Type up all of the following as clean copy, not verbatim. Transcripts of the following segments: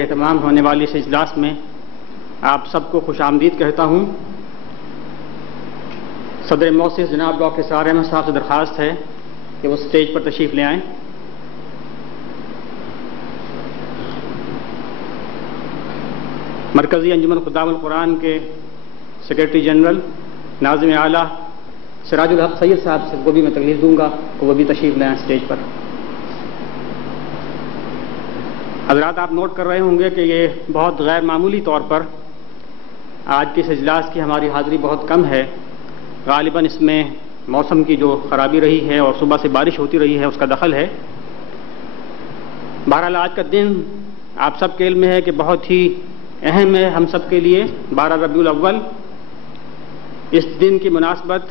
اہتمام ہونے والی اس اجلاس میں آپ سب کو خوش آمدید کہتا ہوں۔ صدر مؤسس جناب ڈاکٹر اسرار احمد صاحب سے درخواست ہے کہ وہ اسٹیج پر تشریف لے آئیں۔ مرکزی انجمن خدام القرآن کے سیکریٹری جنرل ناظم اعلیٰ سراج الحق سید صاحب سے وہ بھی میں تکلیف دوں گا کہ وہ بھی تشریف لے آئیں اسٹیج پر۔ حضرات، آپ نوٹ کر رہے ہوں گے کہ یہ بہت غیر معمولی طور پر آج کے اس اجلاس کی ہماری حاضری بہت کم ہے۔ غالباً اس میں موسم کی جو خرابی رہی ہے اور صبح سے بارش ہوتی رہی ہے اس کا دخل ہے۔ بہرحال آج کا دن آپ سب کے علم میں ہے کہ بہت ہی اہم ہے ہم سب کے لیے، 12 ربیع الاول۔ اس دن کی مناسبت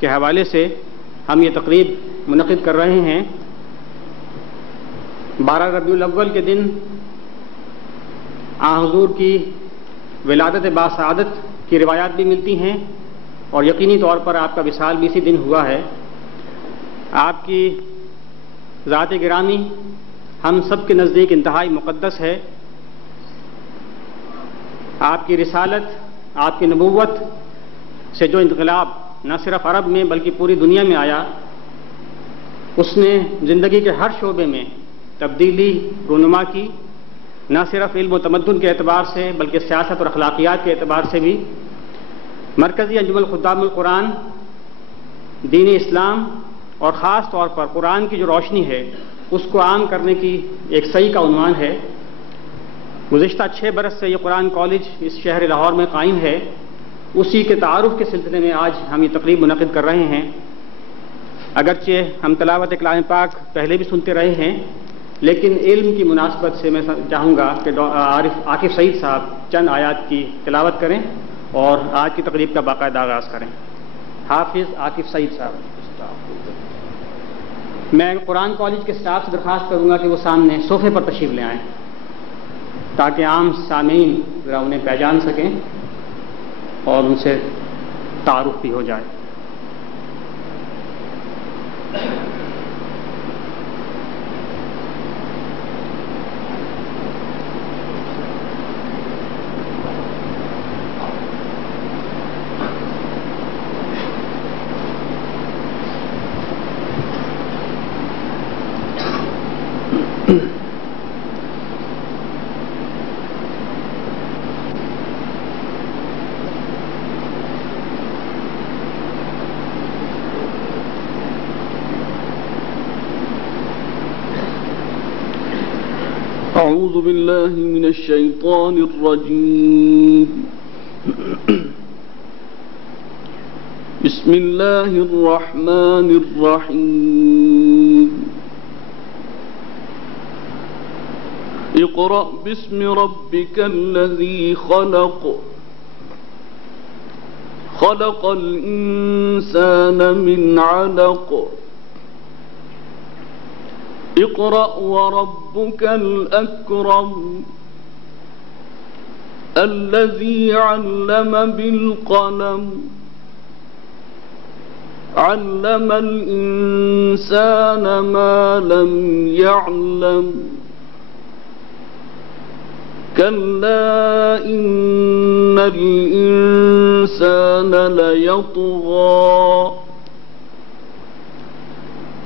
کے حوالے سے ہم یہ تقریب منعقد کر رہے ہیں۔ 12 ربیع الاول کے دن آن حضور کی ولادت باسعادت کی روایات بھی ملتی ہیں اور یقینی طور پر آپ کا وصال بھی اسی دن ہوا ہے۔ آپ کی ذات گرامی ہم سب کے نزدیک انتہائی مقدس ہے۔ آپ کی رسالت، آپ کی نبوت سے جو انقلاب نہ صرف عرب میں بلکہ پوری دنیا میں آیا، اس نے زندگی کے ہر شعبے میں تبدیلی رونما کی، نہ صرف علم و تمدن کے اعتبار سے بلکہ سیاست اور اخلاقیات کے اعتبار سے بھی۔ مرکزی انجمن خدام القرآن دین اسلام اور خاص طور پر قرآن کی جو روشنی ہے اس کو عام کرنے کی ایک صحیح کا عنوان ہے۔ گزشتہ 6 برس سے یہ قرآن کالج اس شہر لاہور میں قائم ہے۔ اسی کے تعارف کے سلسلے میں آج ہم یہ تقریب منعقد کر رہے ہیں۔ اگرچہ ہم تلاوت کلام پاک پہلے بھی سنتے رہے ہیں، لیکن علم کی مناسبت سے میں چاہوں گا کہ عاقف سعید صاحب چند آیات کی تلاوت کریں اور آج کی تقریب کا باقاعدہ آغاز کریں۔ حافظ عاقف سعید صاحب۔ میں قرآن کالج کے اسٹاف سے درخواست کروں گا کہ وہ سامنے صوفے پر تشریف لے آئیں تاکہ عام سامعین ذرا انہیں پہچان سکیں اور ان سے تعارف بھی ہو جائے۔ أعوذ بالله من الشيطان الرجيم بسم الله الرحمن الرحيم اقرأ باسم ربك الذي خلق خلق الإنسان من علق اقرأ وربك الأكرم الذي علم بالقلم علم الإنسان ما لم يعلم كلا إن الإنسان ليطغى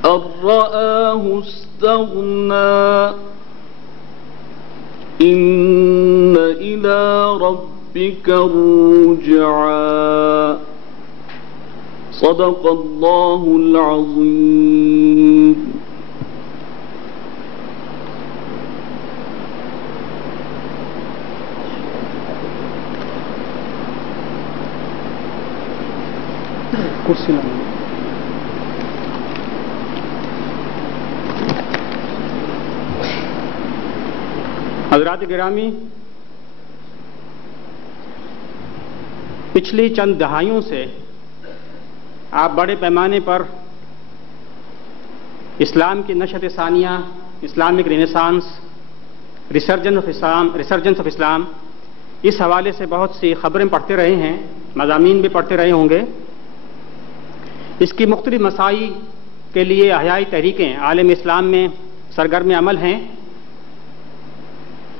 أن رآه استغنى إن إلى ربك الرجعى صدق الله العظيم۔ کرسی نہ حضرات گرامی، پچھلی چند دہائیوں سے آپ بڑے پیمانے پر اسلام کی نشأت ثانیہ، اسلامک رینیسانس، ریسرجنس آف اسلام، اس حوالے سے بہت سی خبریں پڑھتے رہے ہیں، مضامین بھی پڑھتے رہے ہوں گے۔ اس کی مختلف مساعی کے لیے احیائی تحریکیں عالم اسلام میں سرگرم عمل ہیں۔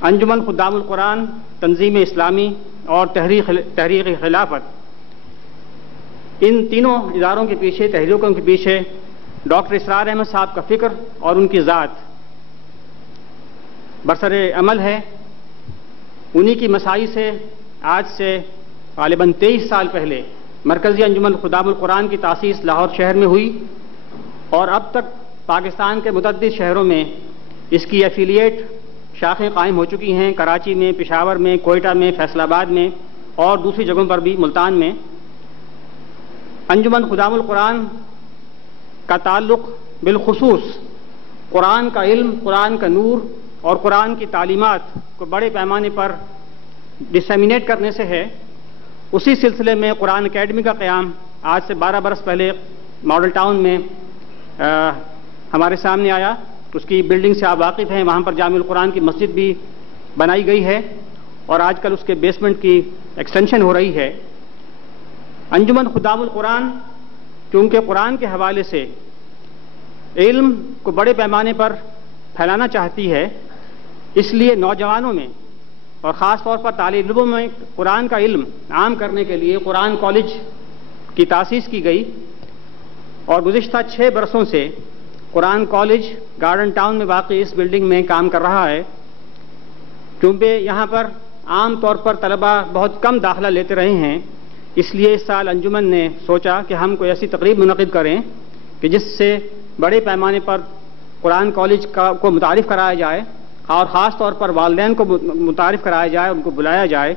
انجمن خدام القرآن، تنظیم اسلامی اور تحریک خلافت، ان تینوں اداروں کے پیچھے، تحریکوں کے پیچھے ڈاکٹر اسرار احمد صاحب کا فکر اور ان کی ذات برسر عمل ہے۔ انہی کی مساعی سے آج سے غالباً 23 سال پہلے مرکزی انجمن خدام القرآن کی تاسیس لاہور شہر میں ہوئی، اور اب تک پاکستان کے متعدد شہروں میں اس کی ایفیلیٹ شاخیں قائم ہو چکی ہیں، کراچی میں، پشاور میں، کوئٹہ میں، فیصل آباد میں اور دوسری جگہوں پر بھی، ملتان میں۔ انجمن خدام القرآن کا تعلق بالخصوص قرآن کا علم، قرآن کا نور اور قرآن کی تعلیمات کو بڑے پیمانے پر ڈسیمینیٹ کرنے سے ہے۔ اسی سلسلے میں قرآن اکیڈمی کا قیام آج سے 12 برس پہلے ماڈل ٹاؤن میں ہمارے سامنے آیا۔ اس کی بلڈنگ سے آپ واقف ہیں، وہاں پر جامع القرآن کی مسجد بھی بنائی گئی ہے اور آج کل اس کے بیسمنٹ کی ایکسٹینشن ہو رہی ہے۔ انجمن خدام القرآن چونکہ قرآن کے حوالے سے علم کو بڑے پیمانے پر پھیلانا چاہتی ہے، اس لیے نوجوانوں میں اور خاص طور پر طالب علموں میں قرآن کا علم عام کرنے کے لیے قرآن کالج کی تاسیس کی گئی، اور گزشتہ 6 برسوں سے قرآن کالج گارڈن ٹاؤن میں واقع اس بلڈنگ میں کام کر رہا ہے۔ کیونکہ یہاں پر عام طور پر طلبہ بہت کم داخلہ لیتے رہے ہیں، اس لیے اس سال انجمن نے سوچا کہ ہم کوئی ایسی تقریب منعقد کریں کہ جس سے بڑے پیمانے پر قرآن کالج کو متعارف کرایا جائے، اور خاص طور پر والدین کو متعارف کرایا جائے، ان کو بلایا جائے۔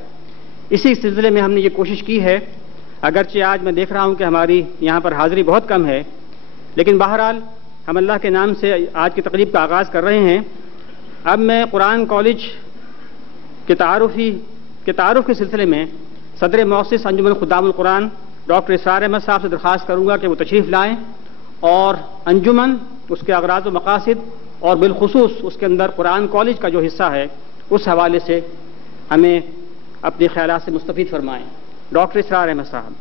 اسی سلسلے میں ہم نے یہ کوشش کی ہے، اگرچہ آج میں دیکھ رہا ہوں کہ ہماری یہاں پر حاضری بہت کم ہے، لیکن بہرحال ہم اللہ کے نام سے آج کی تقریب کا آغاز کر رہے ہیں۔ اب میں قرآن کالج کے تعارف کے سلسلے میں صدر مؤسس انجمن خدام القرآن ڈاکٹر اسرار احمد صاحب سے درخواست کروں گا کہ وہ تشریف لائیں اور انجمن، اس کے اغراض و مقاصد اور بالخصوص اس کے اندر قرآن کالج کا جو حصہ ہے اس حوالے سے ہمیں اپنے خیالات سے مستفید فرمائیں۔ ڈاکٹر اسرار احمد صاحب۔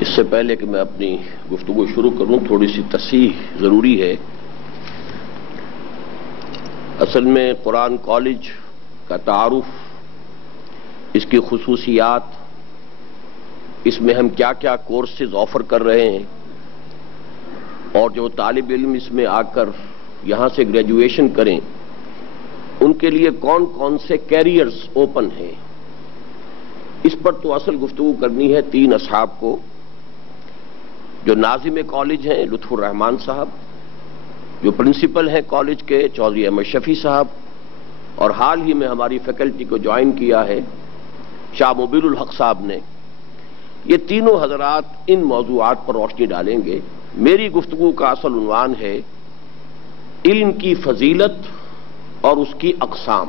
اس سے پہلے کہ میں اپنی گفتگو شروع کروں، تھوڑی سی تصحیح ضروری ہے۔ اصل میں قرآن کالج کا تعارف، اس کی خصوصیات، اس میں ہم کیا کیا کورسز آفر کر رہے ہیں، اور جو طالب علم اس میں آ کر یہاں سے گریجویشن کریں ان کے لیے کون کون سے کیریئرز اوپن ہیں، اس پر تو اصل گفتگو کرنی ہے 3 اصحاب کو، جو ناظم کالج ہیں لطف الرحمان صاحب، جو پرنسپل ہیں کالج کے چودھری احمد شفیع صاحب، اور حال ہی میں ہماری فیکلٹی کو جوائن کیا ہے شاہ مبین الحق صاحب نے۔ یہ تینوں حضرات ان موضوعات پر روشنی ڈالیں گے۔ میری گفتگو کا اصل عنوان ہے علم کی فضیلت اور اس کی اقسام۔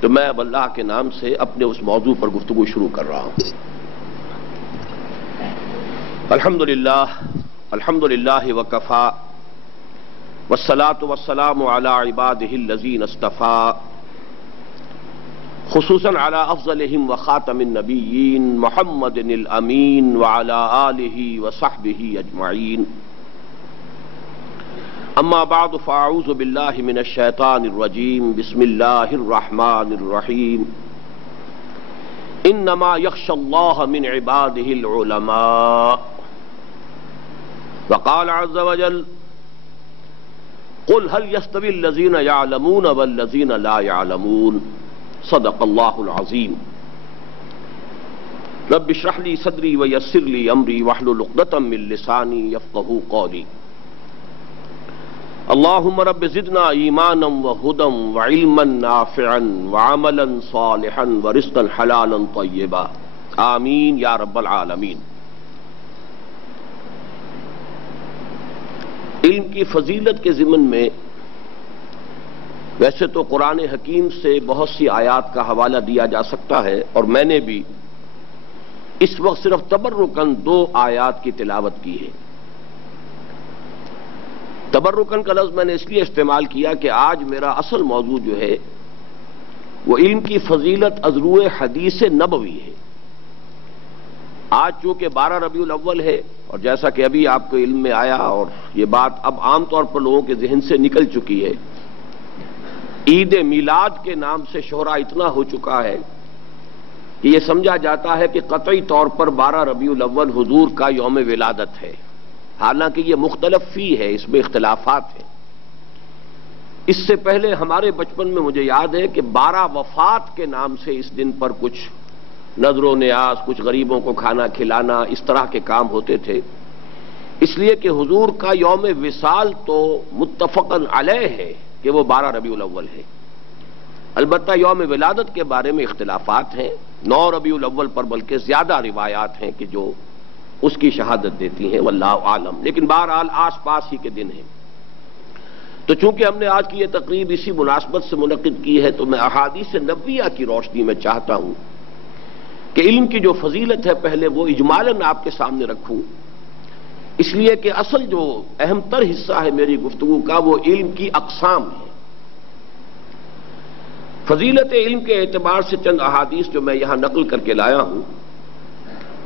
تو میں اب اللہ کے نام سے اپنے اس موضوع پر گفتگو شروع کر رہا ہوں۔ الحمدللہ وکفا والصلاة والسلام علی عبادہ الذین اصطفیٰ، خصوصاً علی افضلہم وخاتم النبیین محمد الامین وعلی آلہ وصحبہ اجمعین۔ اما بعد فاعوذ باللہ من الشیطان الرجیم، بسم اللہ الرحمن الرحیم۔ انما یخشی اللہ من عبادہ العلماء، وقال عز وجل قل هل يستوي الذين يعلمون والذين لا يعلمون، صدق الله العظيم۔ رب اشرح لي صدري ويسر لي امري واحلل عقدة من لساني يفقهوا قولي۔ اللهم رب زدنا ایمانا وهدى وعلما نافعا وعملا صالحا ورزقا حلالا طیبا، آمین یا رب العالمین۔ علم کی فضیلت کے ضمن میں ویسے تو قرآن حکیم سے بہت سی آیات کا حوالہ دیا جا سکتا ہے، اور میں نے بھی اس وقت صرف تبرکاً 2 آیات کی تلاوت کی ہے۔ تبرکاً کا لفظ میں نے اس لیے استعمال کیا کہ آج میرا اصل موضوع جو ہے وہ علم کی فضیلت از روئے حدیث نبوی ہے۔ آج چونکہ 12 ربیع الاول ہے، اور جیسا کہ ابھی آپ کو علم میں آیا اور یہ بات اب عام طور پر لوگوں کے ذہن سے نکل چکی ہے، عید میلاد کے نام سے شہرہ اتنا ہو چکا ہے کہ یہ سمجھا جاتا ہے کہ قطعی طور پر 12 ربیع الاول حضور کا یوم ولادت ہے، حالانکہ یہ مختلف فی ہے، اس میں اختلافات ہیں۔ اس سے پہلے ہمارے بچپن میں مجھے یاد ہے کہ 12 وفات کے نام سے اس دن پر کچھ نذر و نیاز، کچھ غریبوں کو کھانا کھلانا، اس طرح کے کام ہوتے تھے، اس لیے کہ حضور کا یوم وصال تو متفقاً علیہ ہے کہ وہ 12 ربیع الاول ہے۔ البتہ یوم ولادت کے بارے میں اختلافات ہیں، 9 ربیع الاول پر بلکہ زیادہ روایات ہیں کہ جو اس کی شہادت دیتی ہیں، واللہ عالم، لیکن بہرحال آس پاس ہی کے دن ہیں۔ تو چونکہ ہم نے آج کی یہ تقریب اسی مناسبت سے منعقد کی ہے، تو میں احادیث نبویہ کی روشنی میں چاہتا ہوں کہ علم کی جو فضیلت ہے پہلے وہ اجمالاً آپ کے سامنے رکھوں، اس لیے کہ اصل جو اہم تر حصہ ہے میری گفتگو کا وہ علم کی اقسام ہے۔ فضیلت علم کے اعتبار سے چند احادیث جو میں یہاں نقل کر کے لایا ہوں،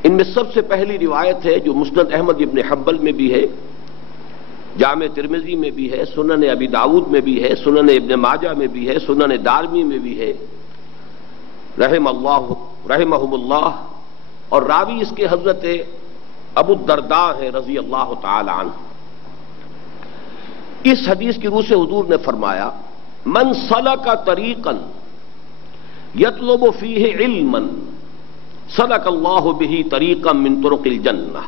ان میں سب سے پہلی روایت ہے جو مسند احمد ابن حنبل میں بھی ہے، جامع ترمذی میں بھی ہے، سنن ابی داؤد میں بھی ہے، سنن ابن ماجہ میں بھی ہے، سنن دارمی میں بھی ہے، رحمہم اللہ، اور راوی اس کے حضرت ابو الدرداء ہے رضی اللہ تعالی عنہ۔ اس حدیث کی روح سے حضور نے فرمایا، من سلک طریقا یطلب فیہ علما سلک اللہ بہ طریقا من طرق الجنہ،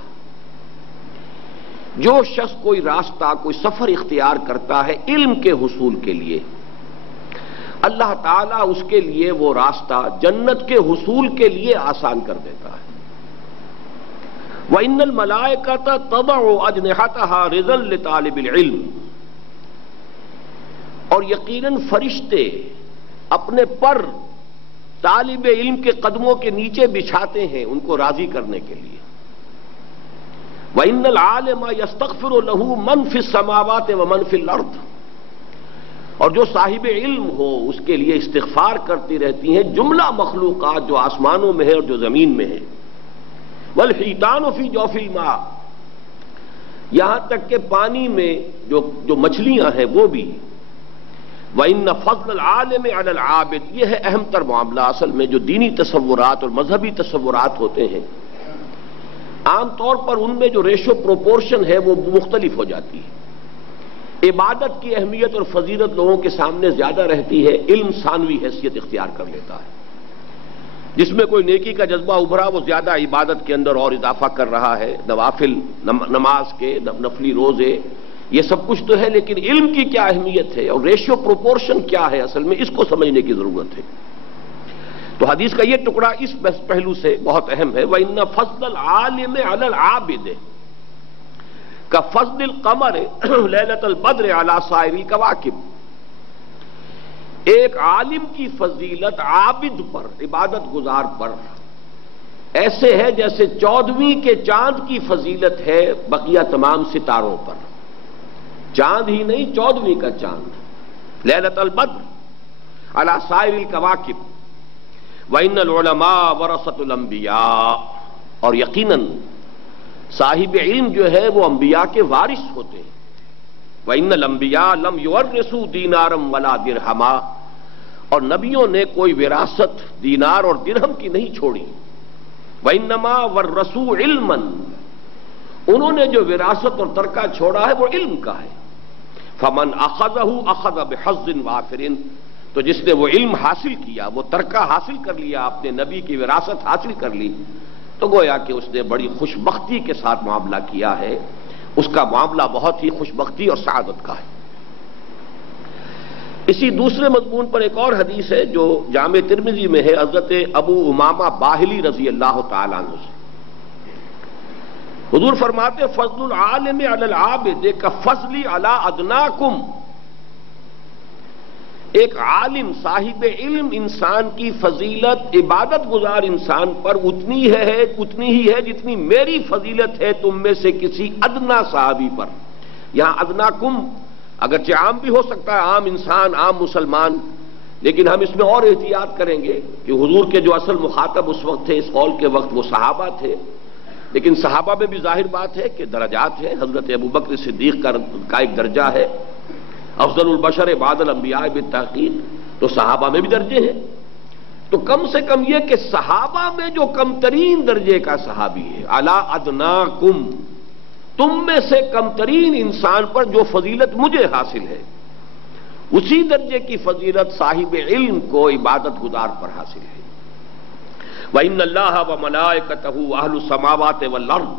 جو شخص کوئی راستہ، کوئی سفر اختیار کرتا ہے علم کے حصول کے لیے، اللہ تعالیٰ اس کے لیے وہ راستہ جنت کے حصول کے لیے آسان کر دیتا ہے۔ وَإِنَّ الْمَلَائِكَةَ تَضَعُ أَجْنِحَتَهَا رِضًا لِطَالِبِ الْعِلْمِ، اور یقیناً فرشتے اپنے پر طالب علم کے قدموں کے نیچے بچھاتے ہیں ان کو راضی کرنے کے لیے۔ وَإِنَّ الْعَالِمَ يَسْتَغْفِرُ لَهُ مَنْ فِي السَّمَاوَاتِ وَمَنْ فِي الْأَرْضِ، اور جو صاحب علم ہو اس کے لیے استغفار کرتی رہتی ہیں جملہ مخلوقات جو آسمانوں میں ہے اور جو زمین میں ہے۔ وَالْحِيتَانُ فِي جَوْفِ الْمَاءِ، یہاں تک کہ پانی میں جو مچھلیاں ہیں وہ بھی۔ وَإِنَّ فَضْلَ الْعَالِمِ عَلَى الْعَابِدِ، یہ ہے اہم تر معاملہ اصل میں جو دینی تصورات اور مذہبی تصورات ہوتے ہیں، عام طور پر ان میں جو ریشو پروپورشن ہے وہ مختلف ہو جاتی ہے۔ عبادت کی اہمیت اور فضیلت لوگوں کے سامنے زیادہ رہتی ہے، علم ثانوی حیثیت اختیار کر لیتا ہے۔ جس میں کوئی نیکی کا جذبہ ابھرا وہ زیادہ عبادت کے اندر اور اضافہ کر رہا ہے، نوافل، نماز کے نفلی روزے، یہ سب کچھ تو ہے، لیکن علم کی کیا اہمیت ہے اور ریشیو پروپورشن کیا ہے اصل میں، اس کو سمجھنے کی ضرورت ہے۔ تو حدیث کا یہ ٹکڑا اس پہلو سے بہت اہم ہے۔ وَإِنَّ فَضْلَ الْعَالِمِ عَلَى الْعَابِدِ كَفَضْلِ الْقَمَرِ لَيْلَةَ الْبَدْرِ عَلَى سَائِرِ الْكَوَاكِبِ، ایک عالم کی فضیلت عابد پر، عبادت گزار پر ایسے ہے جیسے 14ویں کے چاند کی فضیلت ہے بقیہ تمام ستاروں پر۔ چاند ہی نہیں، 14ویں کا چاند، لیلۃ البدر علی سائر الکواکب۔ وَإِنَّ الْعُلَمَاءَ وَرَثَةُ الْأَنْبِيَاءِ، اور یقیناً صاحب علم جو ہے وہ انبیاء کے وارث ہوتے ہیں۔ وَإِنَّ الْأَنْبِيَاءَ لَمْ يُوَرِّثُوا دِينَارًا وَلَا دِرْهَمًا، اور نبیوں نے کوئی وراثت دینار اور درہم کی نہیں چھوڑی۔ وَإِنَّمَا وَرَّثُوا عِلْمًا، انہوں نے جو وراثت اور ترکہ چھوڑا ہے وہ علم کا ہے۔ فَمَنْ أَخَذَهُ أَخَذَ بِحَظٍ وَافِرٍ، تو جس نے وہ علم حاصل کیا، وہ ترکہ حاصل کر لیا، اپنے نبی کی وراثت حاصل کر لی، تو گویا کہ اس نے بڑی خوش بختی کے ساتھ معاملہ کیا ہے، اس کا معاملہ بہت ہی خوش بختی اور سعادت کا ہے۔ اسی دوسرے مضمون پر ایک اور حدیث ہے جو جامع ترمذی میں ہے، حضرت ابو امامہ باہلی رضی اللہ تعالیٰ عنہ سے۔ حضور فرماتے فضل العالم علی العابد کفضلی علی ادناکم، ایک عالم صاحب علم انسان کی فضیلت عبادت گزار انسان پر اتنی ہی ہے جتنی میری فضیلت ہے تم میں سے کسی ادنا صحابی پر۔ یہاں ادناکم اگرچہ عام بھی ہو سکتا ہے، عام انسان، عام مسلمان، لیکن ہم اس میں اور احتیاط کریں گے کہ حضور کے جو اصل مخاطب اس وقت تھے، اس قول کے وقت، وہ صحابہ تھے، لیکن صحابہ میں بھی ظاہر بات ہے کہ درجات ہیں. حضرت ابوبکر صدیق کا ایک درجہ ہے افضل البشر بعد الانبیاء بالتحقیق، تو صحابہ میں بھی درجے ہیں. تو کم سے کم یہ کہ صحابہ میں جو کم ترین درجے کا صحابی ہے، اعلی ادناکم، تم میں سے کم ترین انسان پر جو فضیلت مجھے حاصل ہے، اسی درجے کی فضیلت صاحب علم کو عبادت گزار پر حاصل ہے. وَإِنَّ اللَّهَ وَمَلَائِكَتَهُ وَأَهْلُ السَّمَاوَاتِ وَالْأَرْضِ،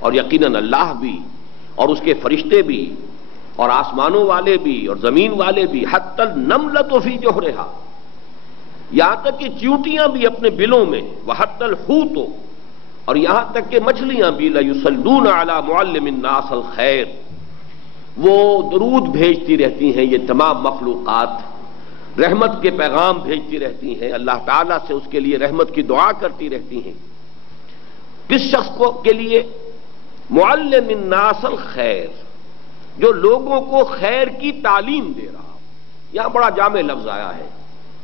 اور یقیناً اللہ بھی اور اس کے فرشتے بھی اور آسمانوں والے بھی اور زمین والے بھی، حتی النملۃ فی جحرها، یہاں تک کہ چیونٹیاں بھی اپنے بلوں میں، وحتی الحوت، اور یہاں تک کہ مچھلیاں بھی، لَيُصَلُّونَ عَلَى مُعَلِّمِ النَّاسِ الْخَيْرِ، وہ درود بھیجتی رہتی ہیں. یہ تمام مخلوقات رحمت کے پیغام بھیجتی رہتی ہیں، اللہ تعالیٰ سے اس کے لیے رحمت کی دعا کرتی رہتی ہیں. کس شخص کو کے لیے؟ معلم الناس الخیر، جو لوگوں کو خیر کی تعلیم دے رہا. یہاں بڑا جامع لفظ آیا ہے،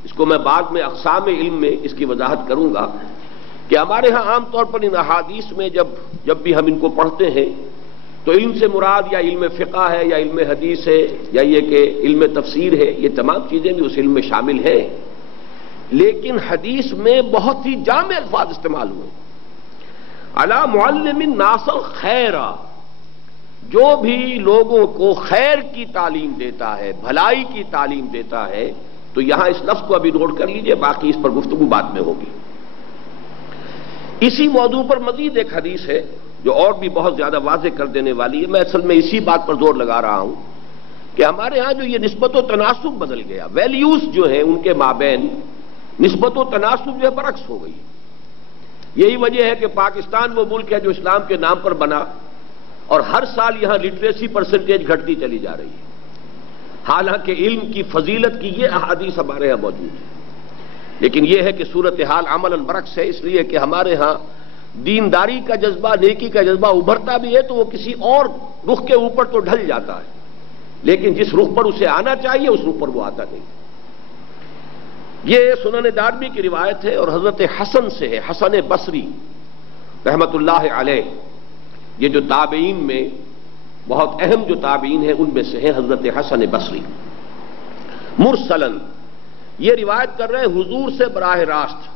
اس کو میں بعد میں اقسام علم میں اس کی وضاحت کروں گا کہ ہمارے ہاں عام طور پر ان احادیث میں جب بھی ہم ان کو پڑھتے ہیں تو علم سے مراد یا علم فقہ ہے یا علم حدیث ہے یا یہ کہ علم تفسیر ہے، یہ تمام چیزیں بھی اس علم میں شامل ہیں. لیکن حدیث میں بہت ہی جامع الفاظ استعمال ہوئے. علی معلم الناس الخیر، جو بھی لوگوں کو خیر کی تعلیم دیتا ہے، بھلائی کی تعلیم دیتا ہے. تو یہاں اس لفظ کو ابھی نوٹ کر لیجئے، باقی اس پر گفتگو بعد میں ہوگی. اسی موضوع پر مزید ایک حدیث ہے جو اور بھی بہت زیادہ واضح کر دینے والی ہے. میں اصل میں اسی بات پر زور لگا رہا ہوں کہ ہمارے ہاں جو یہ نسبت و تناسب بدل گیا، ویلیوز جو ہیں ان کے مابین نسبت و تناسب جو ہے برعکس ہو گئی. یہی وجہ ہے کہ پاکستان وہ ملک ہے جو اسلام کے نام پر بنا اور ہر سال یہاں لٹریسی پرسنٹیج گھٹتی چلی جا رہی ہے، حالانکہ علم کی فضیلت کی یہ احادیث ہمارے ہاں موجود ہے. لیکن یہ ہے کہ صورتحال عملاً برعکس ہے، اس لیے کہ ہمارے ہاں دینداری کا جذبہ، نیکی کا جذبہ ابھرتا بھی ہے تو وہ کسی اور رخ کے اوپر تو ڈھل جاتا ہے، لیکن جس رخ پر اسے آنا چاہیے اس رخ پر وہ آتا نہیں. یہ سنن دارمی کی روایت ہے اور حضرت حسن سے ہے، حسن بصری رحمت اللہ علیہ. یہ جو تابعین میں بہت اہم جو تابعین ہیں ان میں سے ہے حضرت حسن بصری. مرسلن یہ روایت کر رہے ہیں حضور سے براہ راست.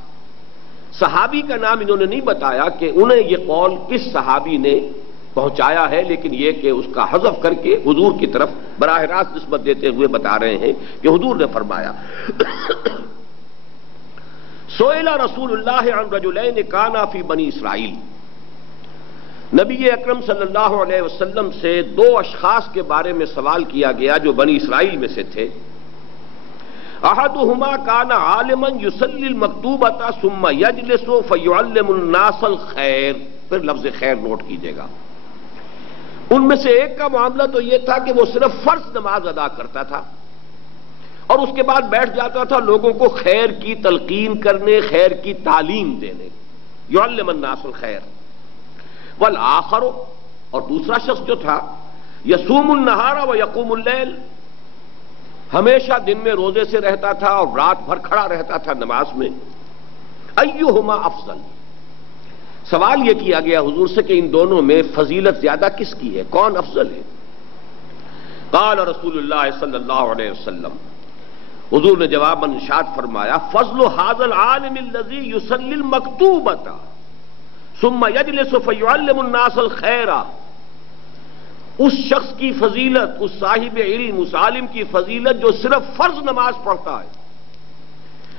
صحابی کا نام انہوں نے نہیں بتایا کہ انہیں یہ قول کس صحابی نے پہنچایا ہے، لیکن یہ کہ اس کا حذف کر کے حضور کی طرف براہ راست نسبت دیتے ہوئے بتا رہے ہیں کہ حضور نے فرمایا سئل رسول اللہ عن رجلین کانا فی بنی اسرائیل، نبی اکرم صلی اللہ علیہ وسلم سے دو اشخاص کے بارے میں سوال کیا گیا جو بنی اسرائیل میں سے تھے. احدہما کان عالما یصلی المکتوبۃ ثم یجلس فیعلم الناس الخیر. پھر لفظ خیر نوٹ کیجیے گا. ان میں سے ایک کا معاملہ تو یہ تھا کہ وہ صرف فرض نماز ادا کرتا تھا اور اس کے بعد بیٹھ جاتا تھا لوگوں کو خیر کی تلقین کرنے، خیر کی تعلیم دینے. یعلم الناس الخیر. والآخر، اور دوسرا شخص جو تھا، یصوم النہار و یقوم اللیل، ہمیشہ دن میں روزے سے رہتا تھا اور رات بھر کھڑا رہتا تھا نماز میں. ایہما افضل، سوال یہ کیا گیا حضور سے کہ ان دونوں میں فضیلت زیادہ کس کی ہے، کون افضل ہے؟ قال رسول اللہ صلی اللہ علیہ وسلم، حضور نے جواب ارشاد فرمایا فضل ھذا العالم الذی یصلی المکتوبۃ ثم یجلس فیعلم الناس الخیر، اس شخص کی فضیلت، اس صاحب علم، اس عالم کی فضیلت جو صرف فرض نماز پڑھتا ہے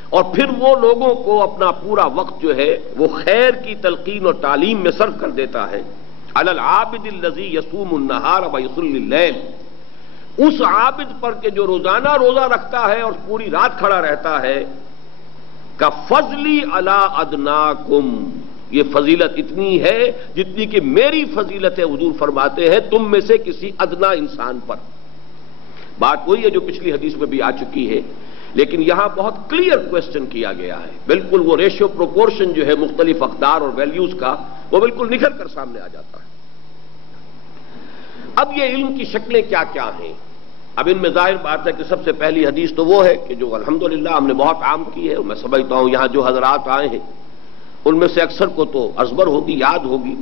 اور پھر وہ لوگوں کو اپنا پورا وقت جو ہے وہ خیر کی تلقین اور تعلیم میں صرف کر دیتا ہے. علی العابد الذی یصوم النہار و یصلی اللیل، اس عابد پر کہ جو روزانہ روزہ رکھتا ہے اور پوری رات کھڑا رہتا ہے. کا فضلی علی ادناکم، یہ فضیلت اتنی ہے جتنی کہ میری فضیلت ہے، حضور فرماتے ہیں تم میں سے کسی ادنا انسان پر. بات وہی ہے جو پچھلی حدیث میں بھی آ چکی ہے، لیکن یہاں بہت کلیئر کوشچن کیا گیا ہے. بالکل وہ ریشیو پروپورشن جو ہے مختلف اقدار اور ویلیوز کا وہ بالکل نکھر کر سامنے آ جاتا ہے. اب یہ علم کی شکلیں کیا کیا ہیں؟ اب ان میں ظاہر بات ہے کہ سب سے پہلی حدیث تو وہ ہے کہ جو الحمدللہ ہم نے بہت عام کی ہے، اور میں سمجھتا ہوں یہاں جو حضرات آئے ہیں ان میں سے اکثر کو تو ازبر ہوگی، یاد ہوگی۔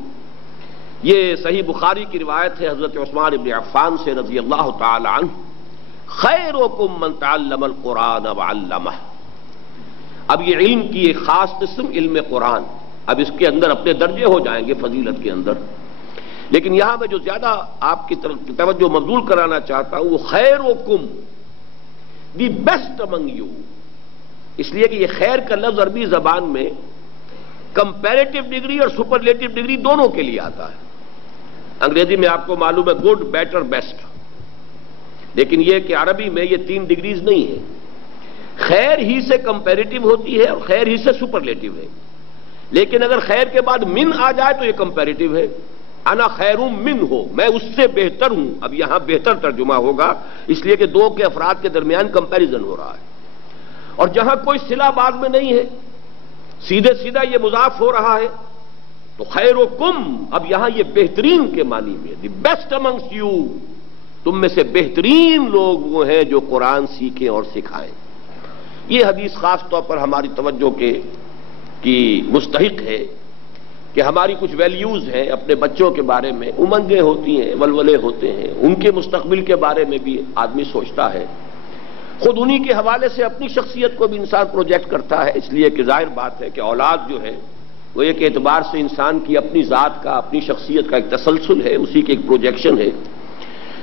یہ صحیح بخاری کی روایت ہے حضرت عثمان ابن عفان سے رضی اللہ تعالی عنہ، خیرکم من تعلم القرآن وعلمہ۔ اب یہ علم کی ایک خاص قسم علم قرآن، اب اس کے اندر اپنے درجے ہو جائیں گے فضیلت کے اندر، لیکن یہاں میں جو زیادہ آپ کی طرف توجہ مبذول کرانا چاہتا ہوں وہ خیرکم، دی بیسٹ امنگ یو، اس لیے کہ یہ خیر کا لفظ عربی زبان میں کمپیریٹو ڈگری اور سپرلیٹو ڈگری دونوں کے لیے آتا ہے۔ انگریزی میں آپ کو معلوم ہے گڈ، بیٹر، بیسٹ، لیکن یہ کہ عربی میں یہ 3 ڈگریز نہیں ہے، خیر ہی سے کمپیریٹو ہوتی ہے اور خیر ہی سے سپرلیٹو ہے، لیکن اگر خیر کے بعد من آ جائے تو یہ کمپیریٹو ہے، انا خیر من ہو، میں اس سے بہتر ہوں۔ اب یہاں بہتر ترجمہ ہوگا اس لیے کہ 2 کے افراد کے درمیان کمپیریزن ہو رہا ہے، اور جہاں کوئی صلہ بعد میں نہیں ہے، سیدھے سیدھا یہ مضاف ہو رہا ہے، تو خیرکم اب یہاں یہ بہترین کے معنی میں، دی بیسٹ امنگس یو، تم میں سے بہترین لوگ وہ ہیں جو قرآن سیکھیں اور سکھائیں۔ یہ حدیث خاص طور پر ہماری توجہ کی مستحق ہے کہ ہماری کچھ ویلیوز ہیں اپنے بچوں کے بارے میں، امنگیں ہوتی ہیں، ولولے ہوتے ہیں، ان کے مستقبل کے بارے میں بھی آدمی سوچتا ہے، خود انہی کے حوالے سے اپنی شخصیت کو بھی انسان پروجیکٹ کرتا ہے، اس لیے کہ ظاہر بات ہے کہ اولاد جو ہے وہ ایک اعتبار سے انسان کی اپنی ذات کا، اپنی شخصیت کا ایک تسلسل ہے، اسی کی ایک پروجیکشن ہے۔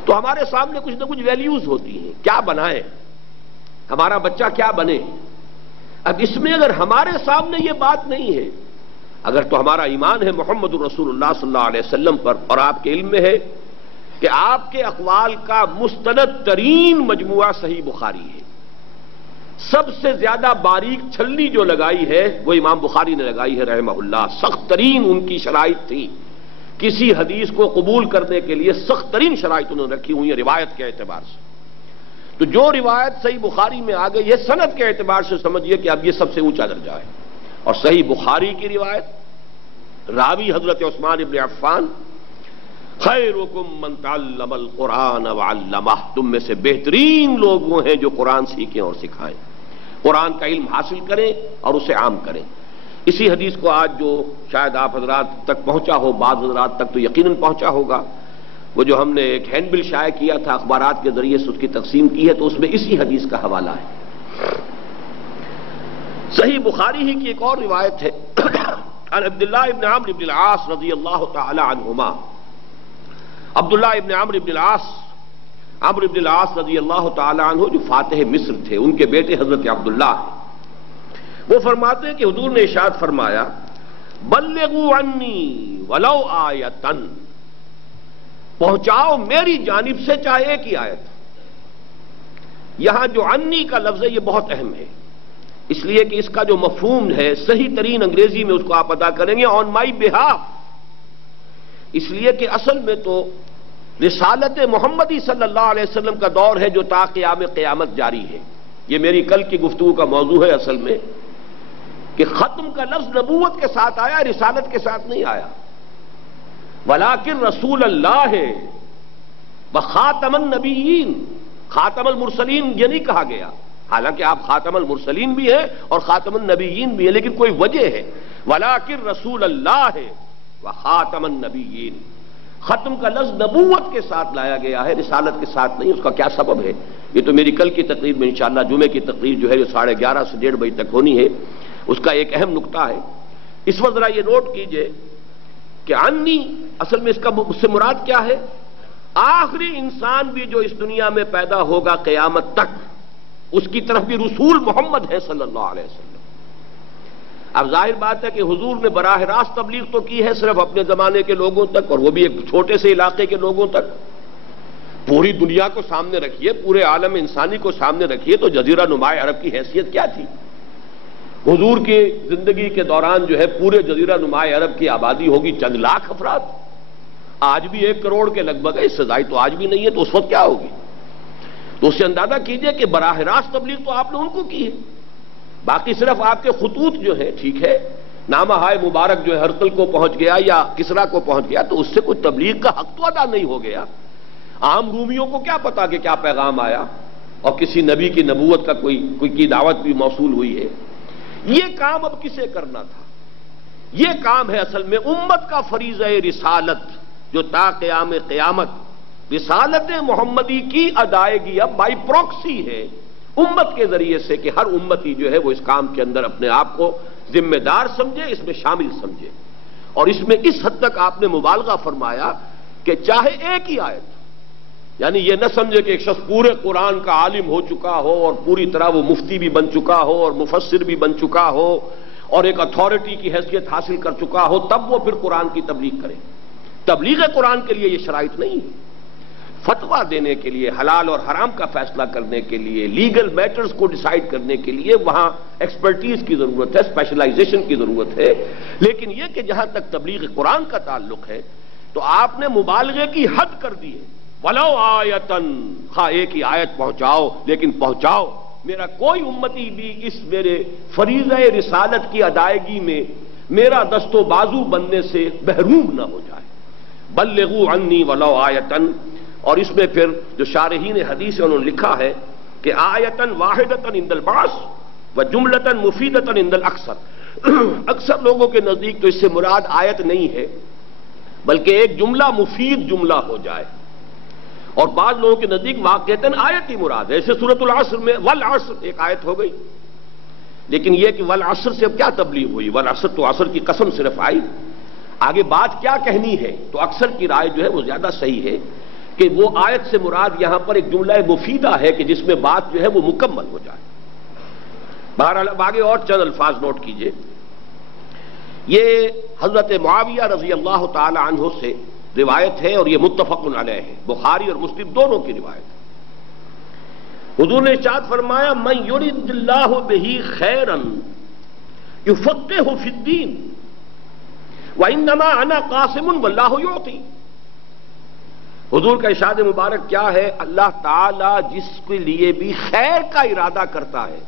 تو ہمارے سامنے کچھ نہ کچھ ویلیوز ہوتی ہیں، کیا بنائیں، ہمارا بچہ کیا بنے۔ اب اس میں اگر ہمارے سامنے یہ بات نہیں ہے، اگر تو ہمارا ایمان ہے محمد رسول اللہ صلی اللہ علیہ وسلم پر، اور آپ کے علم میں ہے کہ آپ کے اقوال کا مستند ترین مجموعہ صحیح بخاری ہے، سب سے زیادہ باریک چھلنی جو لگائی ہے وہ امام بخاری نے لگائی ہے رحمہ اللہ، سخت ترین ان کی شرائط تھی، کسی حدیث کو قبول کرنے کے لیے سخت ترین شرائط انہوں نے رکھی ہوئی ہیں روایت کے اعتبار سے۔ تو جو روایت صحیح بخاری میں آ گئی ہے سند کے اعتبار سے سمجھیے کہ اب یہ سب سے اونچا درجہ ہے، اور صحیح بخاری کی روایت، راوی حضرت عثمان ابن عفان، خیرکم من تعلم القرآن وعلمہ، تم میں سے بہترین لوگ وہ ہیں جو قرآن سیکھیں اور سکھائیں، قرآن کا علم حاصل کریں اور اسے عام کریں۔ اسی حدیث کو آج جو شاید آپ حضرات تک پہنچا ہو، بعض حضرات تک تو یقیناً پہنچا ہوگا، وہ جو ہم نے ایک ہینڈ بل شائع کیا تھا اخبارات کے ذریعے سے اس کی تقسیم کی ہے، تو اس میں اسی حدیث کا حوالہ ہے۔ صحیح بخاری ہی کی ایک اور روایت ہے عن عبداللہ ابن عمرو ابن العاص رضی اللہ تعالی عنہما، عبداللہ ابن عمرو ابن العاص، عمرو ابن العاص رضی اللہ تعالی عنہ جو فاتح مصر تھے، ان کے بیٹے حضرت عبداللہ ہیں، وہ فرماتے ہیں کہ حضور نے ارشاد فرمایا بلغوا عنی ولو آیۃ، پہنچاؤ میری جانب سے چاہے ایک ہی آیت۔ یہاں جو عنی کا لفظ ہے یہ بہت اہم ہے، اس لیے کہ اس کا جو مفہوم ہے صحیح ترین انگریزی میں اس کو آپ ادا کریں گے آن مائی بہاف، اس لیے کہ اصل میں تو رسالت محمدی صلی اللہ علیہ وسلم کا دور ہے جو تا قیام قیامت جاری ہے۔ یہ میری کل کی گفتگو کا موضوع ہے اصل میں، کہ ختم کا لفظ نبوت کے ساتھ آیا، رسالت کے ساتھ نہیں آیا۔ ولیکن رسول اللہ ہے وخاتم النبیین، خاتم المرسلین یہ نہیں کہا گیا، حالانکہ آپ خاتم المرسلین بھی ہیں اور خاتم النبیین بھی ہیں، لیکن کوئی وجہ ہے، ولیکن رسول اللہ ہے وخاتم النبیین، ختم کا لفظ نبوت کے ساتھ لایا گیا ہے، رسالت کے ساتھ نہیں۔ اس کا کیا سبب ہے یہ تو میری کل کی تقریر میں انشاءاللہ، جمعے کی تقریر جو ہے جو 11:30 سے 1:30 بجے تک ہونی ہے، اس کا ایک اہم نقطہ ہے۔ اس وقت ذرا یہ نوٹ کیجئے کہ عنی اصل میں اس سے مراد کیا ہے، آخری انسان بھی جو اس دنیا میں پیدا ہوگا قیامت تک، اس کی طرف بھی رسول محمد ہے صلی اللہ علیہ وسلم۔ اب ظاہر بات ہے کہ حضور نے براہ راست تبلیغ تو کی ہے صرف اپنے زمانے کے لوگوں تک، اور وہ بھی ایک چھوٹے سے علاقے کے لوگوں تک۔ پوری دنیا کو سامنے رکھیے، پورے عالم انسانی کو سامنے رکھیے تو جزیرہ نما عرب کی حیثیت کیا تھی؟ حضور کی زندگی کے دوران جو ہے پورے جزیرہ نما عرب کی آبادی ہوگی چند لاکھ افراد، آج بھی 1 کروڑ کے لگ بھگ ہے، اس سے زائد تو آج بھی نہیں ہے، تو اس وقت کیا ہوگی؟ تو اس سے اندازہ کیجئے کہ براہ راست تبلیغ تو آپ نے ان کو کی ہے، باقی صرف آپ کے خطوط جو ہیں، ٹھیک ہے نامہ ہائے مبارک جو ہے ہرقل کو پہنچ گیا یا کسرا کو پہنچ گیا، تو اس سے کوئی تبلیغ کا حق تو ادا نہیں ہو گیا۔ عام رومیوں کو کیا پتا کہ کیا پیغام آیا اور کسی نبی کی نبوت کا کوئی کی دعوت بھی موصول ہوئی ہے. یہ کام اب کسے کرنا تھا؟ یہ کام ہے اصل میں امت کا فریضہ رسالت، جو تا قیام قیامت رسالت محمدی کی ادائیگی اب بائی پروکسی ہے امت کے ذریعے سے، کہ ہر امتی جو ہے وہ اس کام کے اندر اپنے آپ کو ذمہ دار سمجھے، اس میں شامل سمجھے. اور اس میں اس حد تک آپ نے مبالغہ فرمایا کہ چاہے ایک ہی آیت، یعنی یہ نہ سمجھے کہ ایک شخص پورے قرآن کا عالم ہو چکا ہو اور پوری طرح وہ مفتی بھی بن چکا ہو اور مفسر بھی بن چکا ہو اور ایک اتھارٹی کی حیثیت حاصل کر چکا ہو تب وہ پھر قرآن کی تبلیغ کرے. تبلیغ قرآن کے لیے یہ شرائط نہیں ہے. فتویٰ دینے کے لیے، حلال اور حرام کا فیصلہ کرنے کے لیے، لیگل میٹرز کو ڈیسائیڈ کرنے کے لیے وہاں ایکسپرٹیز کی ضرورت ہے، اسپیشلائزیشن کی ضرورت ہے. لیکن یہ کہ جہاں تک تبلیغ قرآن کا تعلق ہے تو آپ نے مبالغے کی حد کر دی ہے. وَلَوْ آیَةً، ہاں ایک ہی آیت پہنچاؤ، لیکن پہنچاؤ، میرا کوئی امتی بھی اس میرے فریضہ رسالت کی ادائیگی میں میرا دست و بازو بننے سے محروم نہ ہو جائے. بلغوا عنی ولو آیۃ. اور اس میں پھر جو شارحین حدیث انہوں نے لکھا ہے کہ آیۃ واحدۃ عند البعث وجملۃ مفیدۃ عند الاکثر. اکثر لوگوں کے نزدیک تو اس سے مراد آیت نہیں ہے بلکہ ایک جملہ مفید جملہ ہو جائے، اور بعض لوگوں کے نزدیک واقعتاً آیت ہی مراد ہے. جیسے سورۃ العصر میں والعصر ایک آیت ہو گئی، لیکن یہ کہ والعصر سے اب کیا تبلیغ ہوئی؟ والعصر تو عصر کی قسم صرف آئی، آگے بات کیا کہنی ہے؟ تو اکثر کی رائے جو ہے وہ زیادہ صحیح ہے کہ وہ آیت سے مراد یہاں پر ایک جملہ مفیدہ ہے کہ جس میں بات جو ہے وہ مکمل ہو جائے. بہرحال آگے اور چند الفاظ نوٹ کیجئے. یہ حضرت معاویہ رضی اللہ تعالی عنہ سے روایت ہے اور یہ متفق علیہ ہے، بخاری اور مسلم دونوں کی روایت ہے. حضور نے ارشاد فرمایا من یرد اللہ بہ خیرا یفقہہ فی الدین وانما انا قاسم واللہ یعطی. حضور کا ارشاد مبارک کیا ہے؟ اللہ تعالی جس کے لیے بھی خیر کا ارادہ کرتا ہے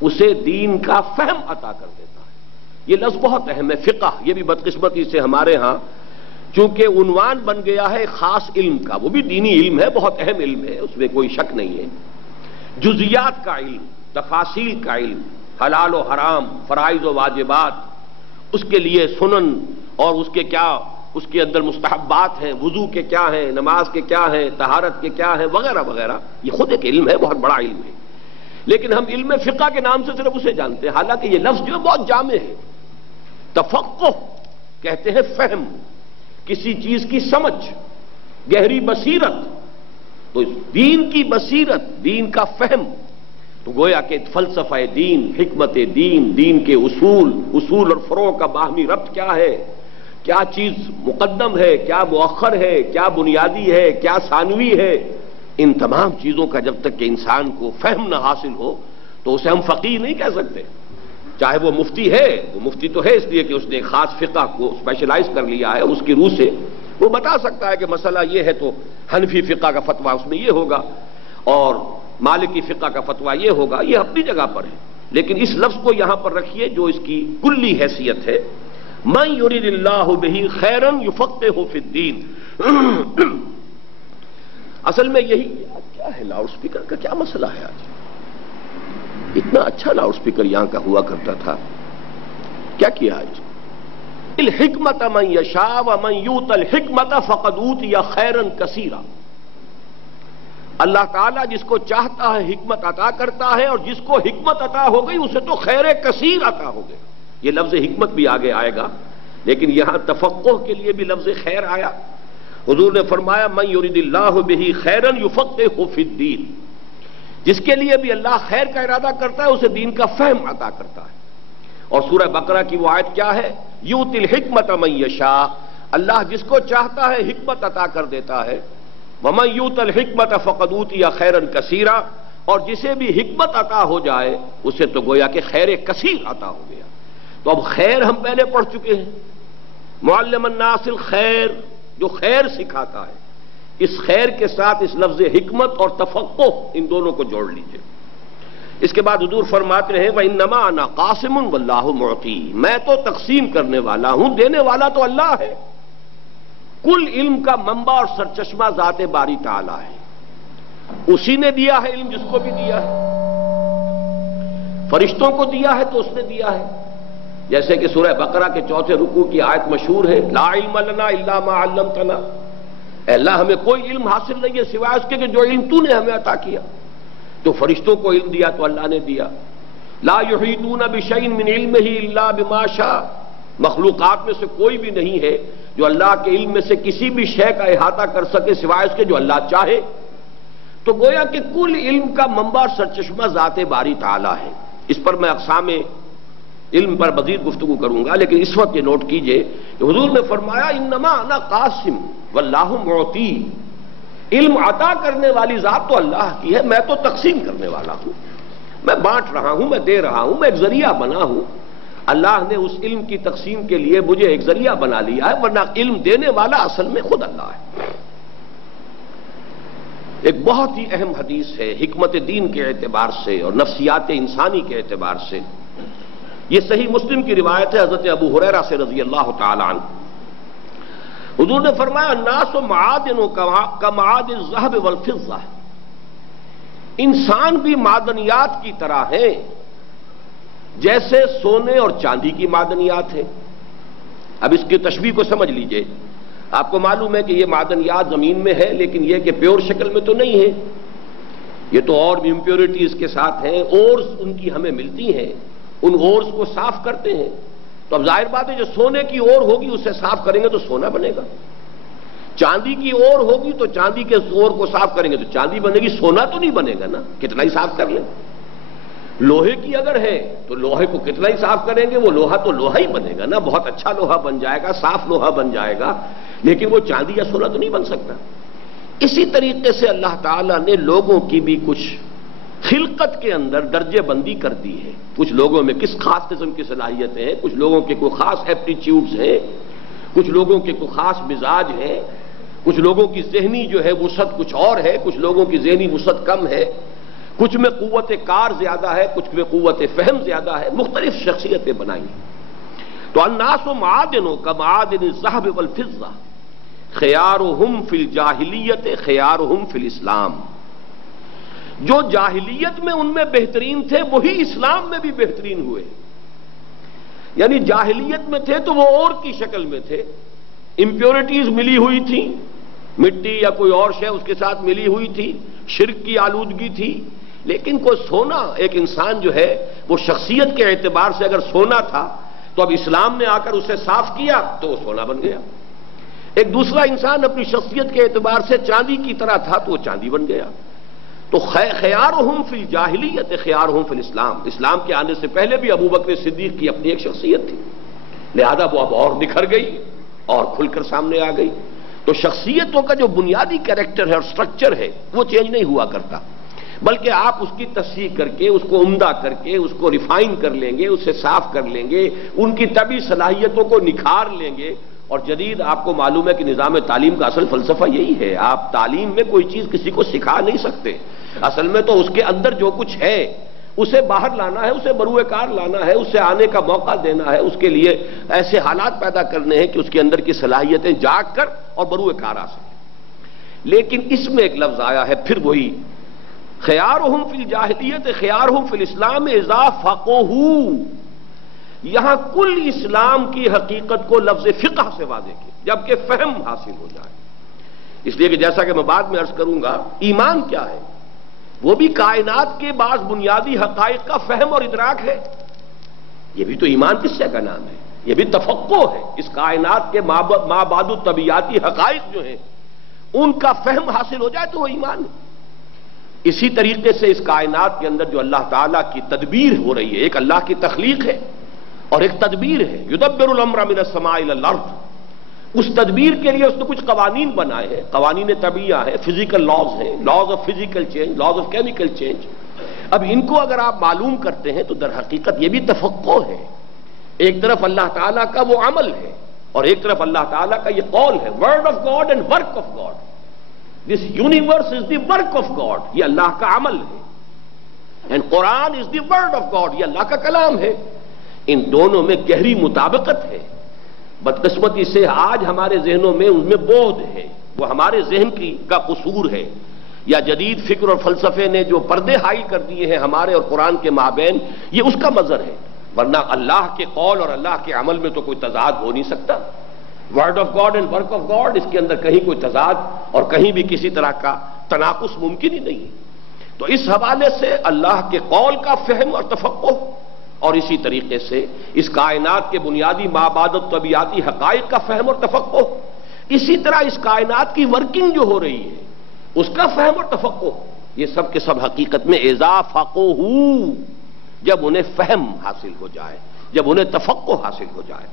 اسے دین کا فہم عطا کر دیتا ہے. یہ لفظ بہت اہم ہے. فقہ یہ بھی بدقسمتی سے ہمارے ہاں چونکہ عنوان بن گیا ہے خاص علم کا، وہ بھی دینی علم ہے، بہت اہم علم ہے، اس میں کوئی شک نہیں ہے. جزیات کا علم، تفاصیل کا علم، حلال و حرام، فرائض و واجبات، اس کے لیے سنن اور اس کے کیا، اس کے اندر مستحبات ہیں، وضو کے کیا ہیں، نماز کے کیا ہیں، طہارت کے کیا ہیں، وغیرہ وغیرہ، یہ خود ایک علم ہے، بہت بڑا علم ہے. لیکن ہم علم فقہ کے نام سے صرف اسے جانتے ہیں، حالانکہ یہ لفظ جو ہے بہت جامع ہے. تفقہ کہتے ہیں فہم، کسی چیز کی سمجھ، گہری بصیرت. تو دین کی بصیرت، دین کا فہم، تو گویا کہ فلسفہ دین، حکمت دین، دین کے اصول اور فروع کا باہمی ربط کیا ہے، کیا چیز مقدم ہے، کیا مؤخر ہے، کیا بنیادی ہے، کیا ثانوی ہے، ان تمام چیزوں کا جب تک کہ انسان کو فہم نہ حاصل ہو تو اسے ہم فقیہ نہیں کہہ سکتے. چاہے وہ مفتی ہے، وہ مفتی تو ہے اس لیے کہ اس نے خاص فقہ کو اسپیشلائز کر لیا ہے، اس کی روح سے وہ بتا سکتا ہے کہ مسئلہ یہ ہے تو حنفی فقہ کا فتویٰ اس میں یہ ہوگا اور مالکی فقہ کا فتویٰ یہ ہوگا. یہ اپنی جگہ پر ہے، لیکن اس لفظ کو یہاں پر رکھیے جو اس کی کلی حیثیت ہے. من یرید اللہ بہ خیرا یفقہہ فی الدین. اصل میں یہی کیا ہے، لاؤڈ سپیکر کا کیا مسئلہ ہے؟ آج اتنا اچھا لاؤڈ سپیکر یہاں کا ہوا کرتا تھا، کیا کیا آج؟ الحکمت من یشاء ومن یؤت الحکمت فقد اوتی خیرا کثیرا. اللہ تعالیٰ جس کو چاہتا ہے حکمت عطا کرتا ہے، اور جس کو حکمت عطا ہو گئی اسے تو خیر کثیر عطا ہو گئے. یہ لفظ حکمت بھی آگے آئے گا، لیکن یہاں تفقہ کے لیے بھی لفظ خیر آیا. حضور نے فرمایا من یرید اللہ بہ خیرا یفقہہ فی الدین. جس کے لیے بھی اللہ خیر کا ارادہ کرتا ہے اسے دین کا فہم عطا کرتا ہے. اور سورہ بقرہ کی وہ آیت کیا ہے؟ یؤتی الحکمت من یشاء. اللہ جس کو چاہتا ہے حکمت عطا کر دیتا ہے. ومن یؤت الحکمت فقد اوتی خیرا کثیرا. اور جسے بھی حکمت عطا ہو جائے اسے تو گویا کہ خیر کثیر عطا ہو گیا. تو اب خیر ہم پہلے پڑھ چکے ہیں، معلم الناس الخیر، جو خیر سکھاتا ہے. اس خیر کے ساتھ اس لفظ حکمت اور تفقہ ان دونوں کو جوڑ لیجئے. اس کے بعد حضور فرماتے ہیں وَإِنَّمَا أَنَا قَاسِمٌ وَاللَّهُ مُعْطِي. میں تو تقسیم کرنے والا ہوں، دینے والا تو اللہ ہے. کل علم کا منبع اور سرچشمہ ذات باری تعالی ہے. اسی نے دیا ہے علم جس کو بھی دیا ہے. فرشتوں کو دیا ہے تو اس نے دیا ہے. جیسے کہ سورہ بقرہ کے 4 رکوع کی آیت مشہور ہے، لا علم لنا الا ما علمتنا. اے اللہ ہمیں کوئی علم حاصل نہیں ہے سوائے اس کے کہ جو علم تو نے ہمیں عطا کیا. تو فرشتوں کو علم دیا تو اللہ نے دیا. لا یحیطون بشیء من علمہ الا بما شاء. مخلوقات میں سے کوئی بھی نہیں ہے جو اللہ کے علم میں سے کسی بھی شے کا احاطہ کر سکے سوائے اس کے جو اللہ چاہے. تو گویا کہ کل علم کا منبع سرچشمہ ذات باری تعالی ہے. اس پر میں اقسام علم پر مزید گفتگو کروں گا، لیکن اس وقت یہ نوٹ کیجئے کہ حضور نے فرمایا انما انا قاسم واللہ معطی. علم عطا کرنے والی ذات تو اللہ کی ہے، میں تو تقسیم کرنے والا ہوں. میں بانٹ رہا ہوں، میں دے رہا ہوں، میں ایک ذریعہ بنا ہوں. اللہ نے اس علم کی تقسیم کے لیے مجھے ایک ذریعہ بنا لیا ہے، ورنہ علم دینے والا اصل میں خود اللہ ہے. ایک بہت ہی اہم حدیث ہے حکمت دین کے اعتبار سے اور نفسیات انسانی کے اعتبار سے. یہ صحیح مسلم کی روایت ہے حضرت ابو ہریرہ سے رضی اللہ تعالی عنہ. حضور نے فرمایا الناس معادن کمعادن الذهب والفضة. انسان بھی معدنیات کی طرح ہیں جیسے سونے اور چاندی کی معدنیات ہیں. اب اس کی تشبیہ کو سمجھ لیجئے. آپ کو معلوم ہے کہ یہ معدنیات زمین میں ہے، لیکن یہ کہ پیور شکل میں تو نہیں ہے، یہ تو اور بھی امپیورٹیز کے ساتھ ہیں. اورز ان کی ہمیں ملتی ہیں، ان اورز کو صاف کرتے ہیں. تو اب ظاہر بات ہے جو سونے کی اور ہوگی اسے صاف کریں گے تو سونا بنے گا. چاندی کی اور ہوگی تو چاندی کے اور کو صاف کریں گے تو چاندی بنے گی، سونا تو نہیں بنے گا نا، کتنا ہی صاف کر لیں. لوہے کی اگر ہے تو لوہے کو کتنا ہی صاف کریں گے، وہ لوہا تو لوہا ہی بنے گا نا، بہت اچھا لوہا بن جائے گا، صاف لوہا بن جائے گا، لیکن وہ چاندی یا سونا تو نہیں بن سکتا. اسی طریقے سے اللہ تعالیٰ نے لوگوں کی بھی کچھ خلقت کے اندر درجے بندی کر دی ہے. کچھ لوگوں میں کس خاص قسم کی صلاحیتیں ہیں، کچھ لوگوں کے کوئی خاص ایپٹیچیوڈز ہیں، کچھ لوگوں کے کوئی خاص مزاج ہیں، کچھ لوگوں کی ذہنی جو ہے وسعت کچھ اور ہے، کچھ لوگوں کی ذہنی وسعت کم ہے، کچھ میں قوت کار زیادہ ہے، کچھ میں قوت فہم زیادہ ہے. مختلف شخصیتیں بنائی. تو الناس معادن کمعادن الذهب والفضة خیارہم فی الجاہلیت خیارہم فی الاسلام. جو جاہلیت میں ان میں بہترین تھے وہی اسلام میں بھی بہترین ہوئے. یعنی جاہلیت میں تھے تو وہ اور کی شکل میں تھے، امپیورٹیز ملی ہوئی تھی، مٹی یا کوئی اور شے اس کے ساتھ ملی ہوئی تھی، شرک کی آلودگی تھی. لیکن کوئی سونا، ایک انسان جو ہے وہ شخصیت کے اعتبار سے اگر سونا تھا تو اب اسلام نے آ کر اسے صاف کیا تو وہ سونا بن گیا. ایک دوسرا انسان اپنی شخصیت کے اعتبار سے چاندی کی طرح تھا تو وہ چاندی بن گیا. تو خیارہم فی الجاہلیت خیارہم فی الاسلام. اسلام کے آنے سے پہلے بھی ابوبکر صدیق کی اپنی ایک شخصیت تھی، لہذا وہ اب اور نکھر گئی اور کھل کر سامنے آ گئی. تو شخصیتوں کا جو بنیادی کیریکٹر ہے اور سٹرکچر ہے وہ چینج نہیں ہوا کرتا، بلکہ آپ اس کی تصحیح کر کے، اس کو عمدہ کر کے، اس کو ریفائن کر لیں گے، اسے صاف کر لیں گے، ان کی طبعی صلاحیتوں کو نکھار لیں گے. اور جدید آپ کو معلوم ہے کہ نظام تعلیم کا اصل فلسفہ یہی ہے. آپ تعلیم میں کوئی چیز کسی کو سکھا نہیں سکتے، اصل میں تو اس کے اندر جو کچھ ہے اسے باہر لانا ہے، اسے بروئے کار لانا ہے، اسے آنے کا موقع دینا ہے، اس کے لیے ایسے حالات پیدا کرنے ہیں کہ اس کے اندر کی صلاحیتیں جاگ کر اور بروئے کار آ سکیں. لیکن اس میں ایک لفظ آیا ہے پھر وہی خیارہم فی الجاہلیت خیارہم فی الاسلام اذا فقہوا. یہاں کل اسلام کی حقیقت کو لفظ فقہ سے واضح کیا، جبکہ فہم حاصل ہو جائے. اس لیے کہ جیسا کہ میں بعد میں عرض کروں گا ایمان کیا ہے، وہ بھی کائنات کے بعض بنیادی حقائق کا فہم اور ادراک ہے. یہ بھی تو ایمان کس شے کا نام ہے، یہ بھی تفقہ ہے. اس کائنات کے مابعد الطبیعاتی حقائق جو ہیں ان کا فہم حاصل ہو جائے تو وہ ایمان ہے. اسی طریقے سے اس کائنات کے اندر جو اللہ تعالیٰ کی تدبیر ہو رہی ہے، ایک اللہ کی تخلیق ہے اور ایک تدبیر ہے. یدبر الامر من السماء الى الارض. اس تدبیر کے لیے اس نے کچھ قوانین بنائے ہیں، قوانین طبیعہ ہیں، فزیکل لاز ہیں، laws of physical change, laws of chemical change. اب ان کو اگر آپ معلوم کرتے ہیں تو در حقیقت یہ بھی تفقہ ہے. ایک طرف اللہ تعالیٰ کا وہ عمل ہے اور ایک طرف اللہ تعالیٰ کا یہ قول ہے، word of God and work of God. This universe is the work of God, یہ اللہ کا عمل ہے، and Quran is the word of God, یہ اللہ کا کلام ہے. ان دونوں میں گہری مطابقت ہے. بدقسمتی سے آج ہمارے ذہنوں میں ان میں بودھ ہے، وہ ہمارے ذہن کا قصور ہے، یا جدید فکر اور فلسفے نے جو پردے حائل کر دیے ہیں ہمارے اور قرآن کے مابین، یہ اس کا مظہر ہے، ورنہ اللہ کے قول اور اللہ کے عمل میں تو کوئی تضاد ہو نہیں سکتا۔ Word of God and work of God, اس کے اندر کہیں کوئی تضاد اور کہیں بھی کسی طرح کا تناقض ممکن ہی نہیں ہے۔ تو اس حوالے سے اللہ کے قول کا فہم اور تفقہ، اور اسی طریقے سے اس کائنات کے بنیادی مابعد الطبیعاتی حقائق کا فہم اور تفقہ، اسی طرح اس کائنات کی ورکنگ جو ہو رہی ہے اس کا فہم اور تفقہ، یہ سب کے سب حقیقت میں اذا فقہوا، جب انہیں فہم حاصل ہو جائے، جب انہیں تفقہ حاصل ہو جائے۔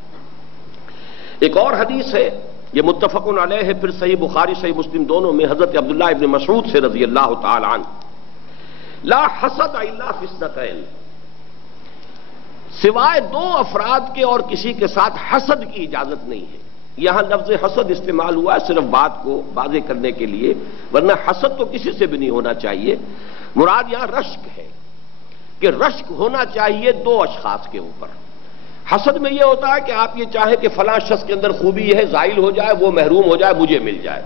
ایک اور حدیث ہے، یہ متفق علیہ ہے، پھر صحیح بخاری صحیح مسلم دونوں میں، حضرت عبداللہ ابن مسعود سے رضی اللہ تعالی عنہ، لا حسد الا فی اثنتین، سوائے دو افراد کے اور کسی کے ساتھ حسد کی اجازت نہیں ہے۔ یہاں لفظ حسد استعمال ہوا ہے صرف بات کو واضح کرنے کے لیے، ورنہ حسد تو کسی سے بھی نہیں ہونا چاہیے۔ مراد یہاں رشک ہے کہ رشک ہونا چاہیے دو اشخاص کے اوپر۔ حسد میں یہ ہوتا ہے کہ آپ یہ چاہیں کہ فلاں شخص کے اندر خوبی ہے، زائل ہو جائے، وہ محروم ہو جائے، مجھے مل جائے،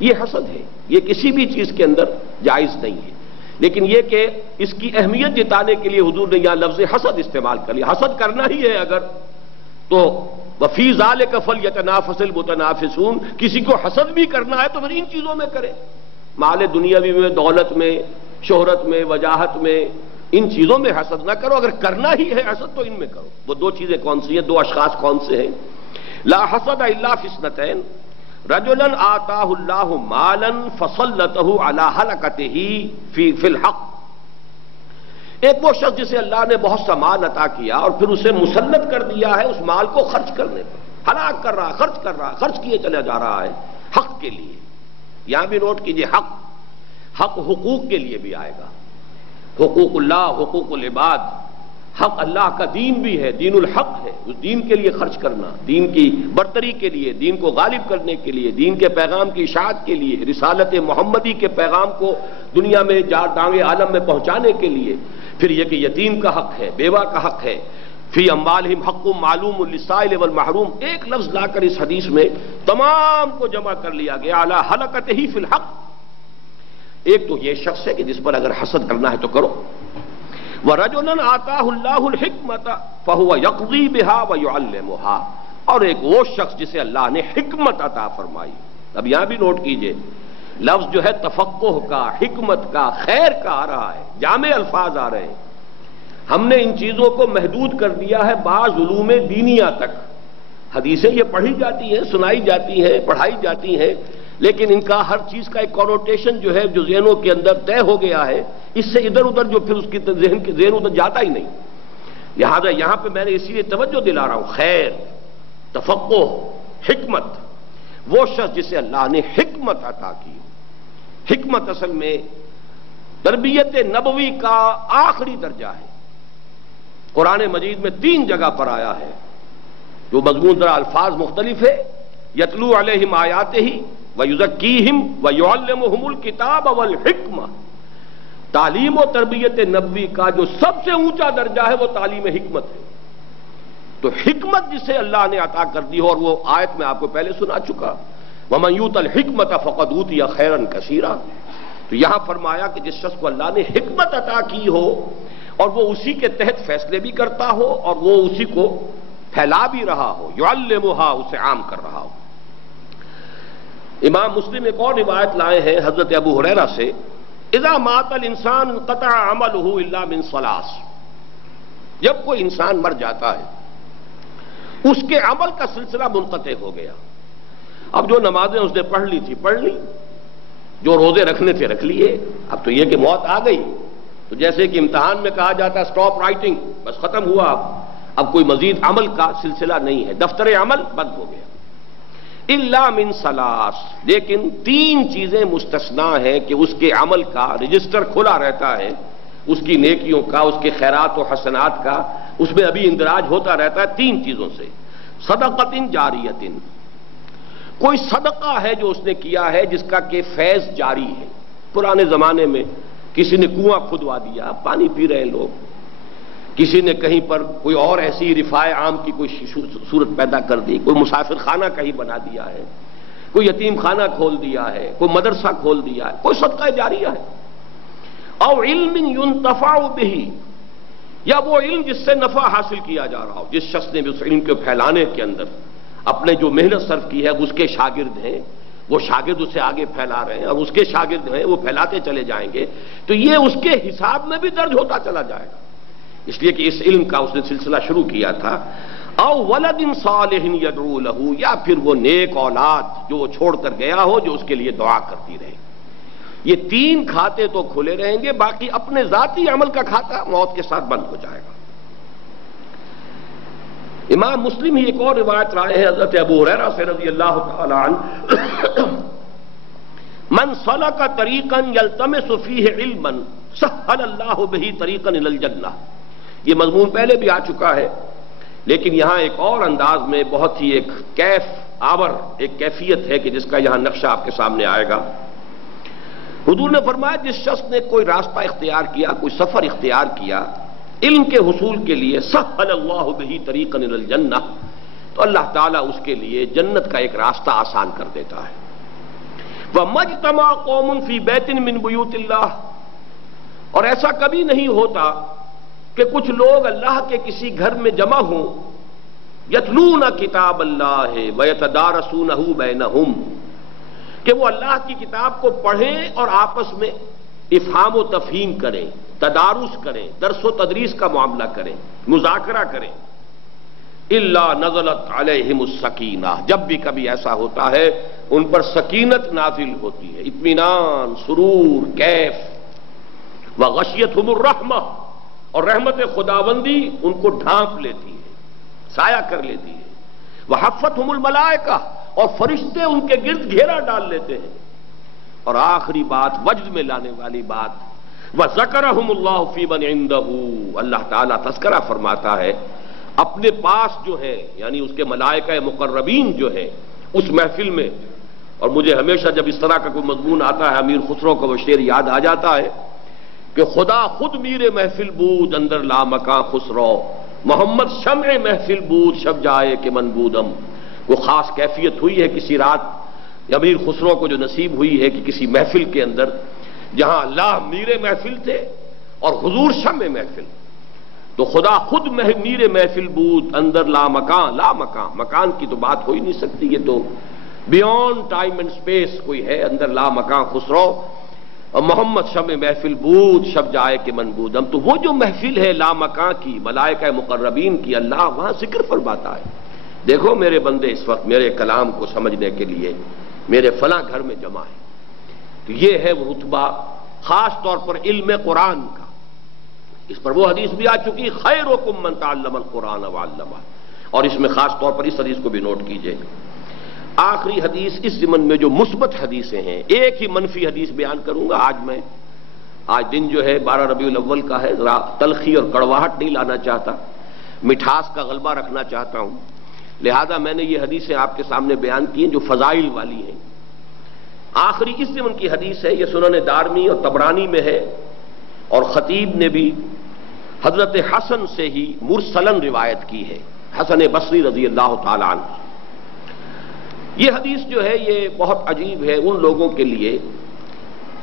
یہ حسد ہے، یہ کسی بھی چیز کے اندر جائز نہیں ہے۔ لیکن یہ کہ اس کی اہمیت جتانے کے لیے حضور نے یہاں لفظ حسد استعمال کر لیا۔ حسد کرنا ہی ہے اگر تو وفی ذالک فلیتنافس المتنافسون، کسی کو حسد بھی کرنا ہے تو پھر ان چیزوں میں کرے، مال دنیاوی میں، دولت میں، شہرت میں، وجاہت میں، ان چیزوں میں حسد نہ کرو۔ اگر کرنا ہی ہے حسد تو ان میں کرو۔ وہ دو چیزیں کون سی ہیں، دو اشخاص کون سے ہیں؟ لا حسد الا فی اثنتین، رجلا آتاہ اللہ مالا فسلطہ علی ہلکتہ فی الحق، ایک وہ شخص جسے اللہ نے بہت سا مال عطا کیا اور پھر اسے مسلط کر دیا ہے اس مال کو خرچ کرنے پر، ہلاک کر رہا، خرچ کر رہا، خرچ کیے چلا جا رہا ہے حق کے لیے۔ یہاں بھی نوٹ کیجئے، حق حقوق کے لیے بھی آئے گا، حقوق اللہ، حقوق العباد، حق اللہ کا دین بھی ہے، دین الحق ہے، اس دین کے لیے خرچ کرنا، دین کی برتری کے لیے، دین کو غالب کرنے کے لیے، دین کے پیغام کی اشاعت کے لیے، رسالت محمدی کے پیغام کو دنیا میں دانگ عالم میں پہنچانے کے لیے۔ پھر یہ کہ یتیم کا حق ہے، بیوہ کا حق ہے، فی اموالہم حق معلوم للسائل والمحروم، ایک لفظ لا کر اس حدیث میں تمام کو جمع کر لیا گیا، علی ہلکتہ فی الحق۔ ایک تو یہ شخص ہے کہ جس پر اگر حسد کرنا ہے تو کرو۔ وَرَجُلًا آتَاهُ اللَّهُ الْحِكْمَةَ فَهُوَ يَقْضِي بِهَا وَيُعَلِّمُهَا، اور ایک وہ شخص جسے اللہ نے حکمت عطا فرمائی۔ اب یہاں بھی نوٹ کیجئے، لفظ جو ہے تفقہ کا، حکمت کا، خیر کا آ رہا ہے، جامع الفاظ آ رہے ہیں۔ ہم نے ان چیزوں کو محدود کر دیا ہے بعض علوم دینیہ تک۔ حدیثیں یہ پڑھی جاتی ہیں، سنائی جاتی ہیں، پڑھائی جاتی ہیں، لیکن ان کا ہر چیز کا ایک کونوٹیشن جو ہے جو ذہنوں کے اندر طے ہو گیا ہے، اس سے ادھر ادھر جو پھر اس کی ذہن ادھر جاتا ہی نہیں۔ لہٰذا یہاں پہ میں نے اسی لیے توجہ دلا رہا ہوں، خیر، تفقہ، حکمت، وہ شخص جسے اللہ نے حکمت عطا کی۔ حکمت اصل میں تربیت نبوی کا آخری درجہ ہے۔ قرآن مجید میں 3 جگہ پر آیا ہے، جو مضمون ذرا الفاظ مختلف ہے، یتلو علیہم آیاتہ ویزکیہم ویعلمہم الکتاب والحکمہ۔ تعلیم و تربیت نبوی کا جو سب سے اونچا درجہ ہے وہ تعلیم حکمت ہے۔ تو حکمت جسے اللہ نے عطا کر دی ہو، اور وہ آیت میں آپ کو پہلے سنا چکا، وَمَن يُؤْتَ الْحِكْمَةَ فَقَدْ أُوتِيَ خَيْرًا كَثِيرًا، تو یہاں فرمایا کہ جس شخص کو اللہ نے حکمت عطا کی ہو اور وہ اسی کے تحت فیصلے بھی کرتا ہو اور وہ اسی کو پھیلا بھی رہا ہو، يُعَلِّمُهَا، اسے عام کر رہا ہو۔ امام مسلم ایک اور روایت لائے ہیں حضرت ابو ہریرہ سے، اذا مات الانسان انقطع عمله الا من ثلاث، جب کوئی انسان مر جاتا ہے اس کے عمل کا سلسلہ منقطع ہو گیا۔ اب جو نمازیں اس نے پڑھ لی تھی پڑھ لی، جو روزے رکھنے تھے رکھ لیے، اب تو یہ کہ موت آ گئی، تو جیسے کہ امتحان میں کہا جاتا ہے اسٹاپ رائٹنگ، بس ختم ہوا، اب کوئی مزید عمل کا سلسلہ نہیں ہے، دفتر عمل بند ہو گیا۔ الا من ثلاث، لیکن 3 چیزیں مستثنا ہیں کہ اس کے عمل کا رجسٹر کھلا رہتا ہے، اس کی نیکیوں کا، اس کے خیرات و حسنات کا، اس میں ابھی اندراج ہوتا رہتا ہے 3 چیزوں سے۔ صدقۃ جاریۃ، کوئی صدقہ ہے جو اس نے کیا ہے جس کا کہ فیض جاری ہے۔ پرانے زمانے میں کسی نے کنواں کھدوا دیا، پانی پی رہے ہیں لوگ، کسی نے کہیں پر کوئی اور ایسی رفاع عام کی کوئی صورت پیدا کر دی، کوئی مسافر خانہ کہیں بنا دیا ہے، کوئی یتیم خانہ کھول دیا ہے، کوئی مدرسہ کھول دیا ہے، کوئی صدقہ جاریہ ہے، او علم ينتفع به، یا وہ علم جس سے نفع حاصل کیا جا رہا ہو، جس شخص نے اس علم کو پھیلانے کے اندر اپنے جو محنت صرف کی ہے، اس کے شاگرد ہیں، وہ شاگرد اسے آگے پھیلا رہے ہیں اور اس کے شاگرد ہیں وہ پھیلاتے چلے جائیں گے، تو یہ اس کے حساب میں بھی درج ہوتا چلا جائے گا، اس لیے کہ اس علم کا اس نے سلسلہ شروع کیا تھا۔ او ولد صالح یدعو لہ، یا پھر وہ نیک اولاد جو وہ چھوڑ کر گیا ہو جو اس کے لیے دعا کرتی رہے۔ یہ تین کھاتے تو کھلے رہیں گے، باقی اپنے ذاتی عمل کا کھاتا موت کے ساتھ بند ہو جائے گا۔ امام مسلم ہی ایک اور روایت رائے ہے حضرت ابو ہریرہ سے رضی اللہ تعالی عنہ، من سلک طریقا یلتمس فیہ علما سہل اللہ بہ طریقا الی الجنہ۔ یہ مضمون پہلے بھی آ چکا ہے، لیکن یہاں ایک اور انداز میں بہت ہی ایک کیف آور ایک کیفیت ہے کہ جس کا یہاں نقشہ آپ کے سامنے آئے گا۔ حضور نے فرمایا جس شخص نے کوئی راستہ اختیار کیا، کوئی سفر اختیار کیا علم کے حصول کے لیے، سہل اللہ بہ طریقا الی الجنہ، تو اللہ تعالیٰ اس کے لیے جنت کا ایک راستہ آسان کر دیتا ہے۔ وَمَجْتَمَعَ قَوْمٌ فِي بَيْتٍ مِّن بُيُوتِ اللَّهِ، اور ایسا کبھی نہیں ہوتا کہ کچھ لوگ اللہ کے کسی گھر میں جمع ہوں، یتلون کتاب اللہ ویتدارسونہ بینہم، کہ وہ اللہ کی کتاب کو پڑھیں اور آپس میں افہام و تفہیم کریں، تدارس کریں، درس و تدریس کا معاملہ کریں، مذاکرہ کریں۔ الا نزلت علیہم السکینہ، جب بھی کبھی ایسا ہوتا ہے ان پر سکینت نازل ہوتی ہے، اطمینان، سرور، کیف۔ وغشیتہم الرحمہ، اور رحمت خداوندی ان کو ڈھانپ لیتی ہے، سایہ کر لیتی ہے۔ وحفتہم الملائکہ، اور فرشتے ان کے گرد گھیرا ڈال لیتے ہیں۔ اور آخری بات، وجد میں لانے والی بات، وَذَكَرَهُمُ اللَّهُ فِي مَنْ عِنْدَهُ، اللہ تعالیٰ تذکرہ فرماتا ہے اپنے پاس جو ہے، یعنی اس کے ملائکہ مقربین جو ہے اس محفل میں۔ اور مجھے ہمیشہ جب اس طرح کا کوئی مضمون آتا ہے امیر خسرو کا وہ شعر یاد آ جاتا ہے کہ خدا خود میر محفل بود اندر لامکاں خسرو، محمد شمع محفل بود شب جائے کہ من بودم۔ وہ خاص کیفیت ہوئی ہے کسی رات امیر خسرو کو جو نصیب ہوئی ہے کہ کسی محفل کے اندر جہاں اللہ میر محفل تھے اور حضور شمع محفل، تو خدا خود میر محفل بود اندر لامکان، لامکان مکان کی تو بات ہو ہی نہیں سکتی، یہ تو بیونڈ ٹائم اینڈ سپیس کوئی ہے، اندر لامکان خسرو اور محمد شمع محفل بود شب جائے کہ من بودم۔ تو وہ جو محفل ہے لامکان کی، ملائکہ مقربین کی، اللہ وہاں ذکر فرماتا ہے، دیکھو میرے بندے اس وقت میرے کلام کو سمجھنے کے لیے میرے فلاں گھر میں جمع ہے۔ تو یہ ہے وہ رتبہ خاص طور پر علم قرآن کا۔ اس پر وہ حدیث بھی آ چکی، خیرکم من تعلم القرآن وعلمہ، اور اس میں خاص طور پر اس حدیث کو بھی نوٹ کیجئے۔ آخری حدیث اس ضمن میں جو مثبت حدیثیں ہیں، ایک ہی منفی حدیث بیان کروں گا آج دن جو ہے 12 ربیع الاول کا ہے، ذرا تلخی اور کڑواہٹ نہیں لانا چاہتا، مٹھاس کا غلبہ رکھنا چاہتا ہوں، لہذا میں نے یہ حدیثیں آپ کے سامنے بیان کی ہیں جو فضائل والی ہیں۔ آخری اس ضمن کی حدیث ہے، یہ سنن دارمی اور طبرانی میں ہے، اور خطیب نے بھی حضرت حسن سے ہی مرسلن روایت کی ہے، حسن بصری رضی اللہ تعالی عنہ۔ یہ حدیث جو ہے یہ بہت عجیب ہے ان لوگوں کے لیے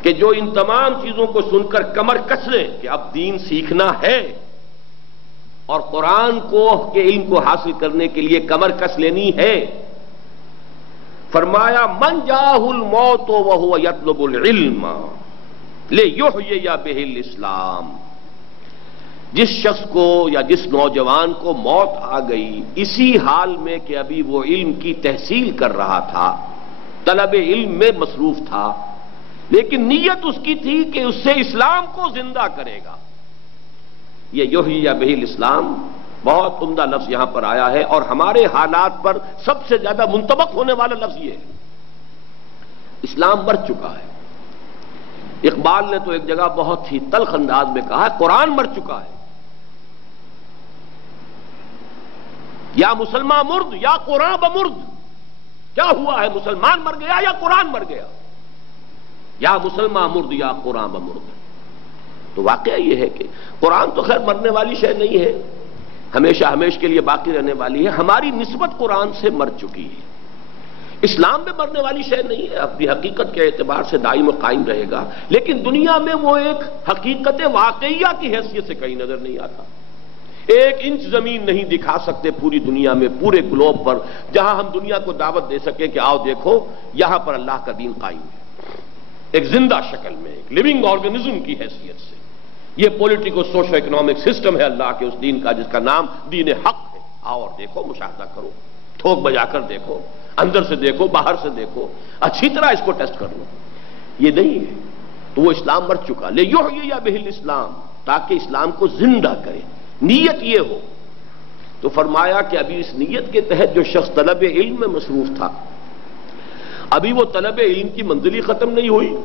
کہ جو ان تمام چیزوں کو سن کر کمر کس لیں کہ اب دین سیکھنا ہے اور قرآن کے علم کو حاصل کرنے کے لیے کمر کس لینی ہے۔ فرمایا من جاہ الموت وہو یطلب العلم لیحیی بہ الاسلام، جس شخص کو یا جس نوجوان کو موت آ گئی اسی حال میں کہ ابھی وہ علم کی تحصیل کر رہا تھا، طلب علم میں مصروف تھا، لیکن نیت اس کی تھی کہ اس سے اسلام کو زندہ کرے گا۔ یہ یحیی بہ الاسلام بہت عمدہ لفظ یہاں پر آیا ہے، اور ہمارے حالات پر سب سے زیادہ منطبق ہونے والا لفظ یہ ہے۔ اسلام مر چکا ہے۔ اقبال نے تو ایک جگہ بہت ہی تلخ انداز میں کہا ہے قرآن مر چکا ہے، یا مسلمان مرد یا قرآن بمرد۔ کیا ہوا ہے، مسلمان مر گیا یا قرآن مر گیا؟ یا مسلمان مرد یا قرآن بمرد۔ تو واقعہ یہ ہے کہ قرآن تو خیر مرنے والی شے نہیں ہے، ہمیشہ ہمیشہ کے لیے باقی رہنے والی ہے، ہماری نسبت قرآن سے مر چکی ہے۔ اسلام میں مرنے والی شے نہیں ہے، اپنی حقیقت کے اعتبار سے دائم و قائم رہے گا، لیکن دنیا میں وہ ایک حقیقت واقعیہ کی حیثیت سے کہیں نظر نہیں آتا۔ ایک انچ زمین نہیں دکھا سکتے پوری دنیا میں، پورے گلوب پر، جہاں ہم دنیا کو دعوت دے سکیں کہ آؤ دیکھو یہاں پر اللہ کا دین قائم ہے، ایک زندہ شکل میں، ایک لیونگ آرگنزم کی حیثیت سے۔ یہ پولیٹیکو سوشو اکنامک سسٹم ہے اللہ کے اس دین کا، جس کا نام دین حق ہے۔ آؤ اور دیکھو، مشاہدہ کرو، تھوک بجا کر دیکھو، اندر سے دیکھو، باہر سے دیکھو، اچھی طرح اس کو ٹیسٹ کر لو۔ یہ نہیں ہے تو وہ اسلام مر چکا۔ لیحیی بہ الاسلام، تاکہ اسلام کو زندہ کرے، نیت یہ ہو۔ تو فرمایا کہ ابھی اس نیت کے تحت جو شخص طلب علم میں مصروف تھا، ابھی وہ طلب علم کی منزل ہی ختم نہیں ہوئی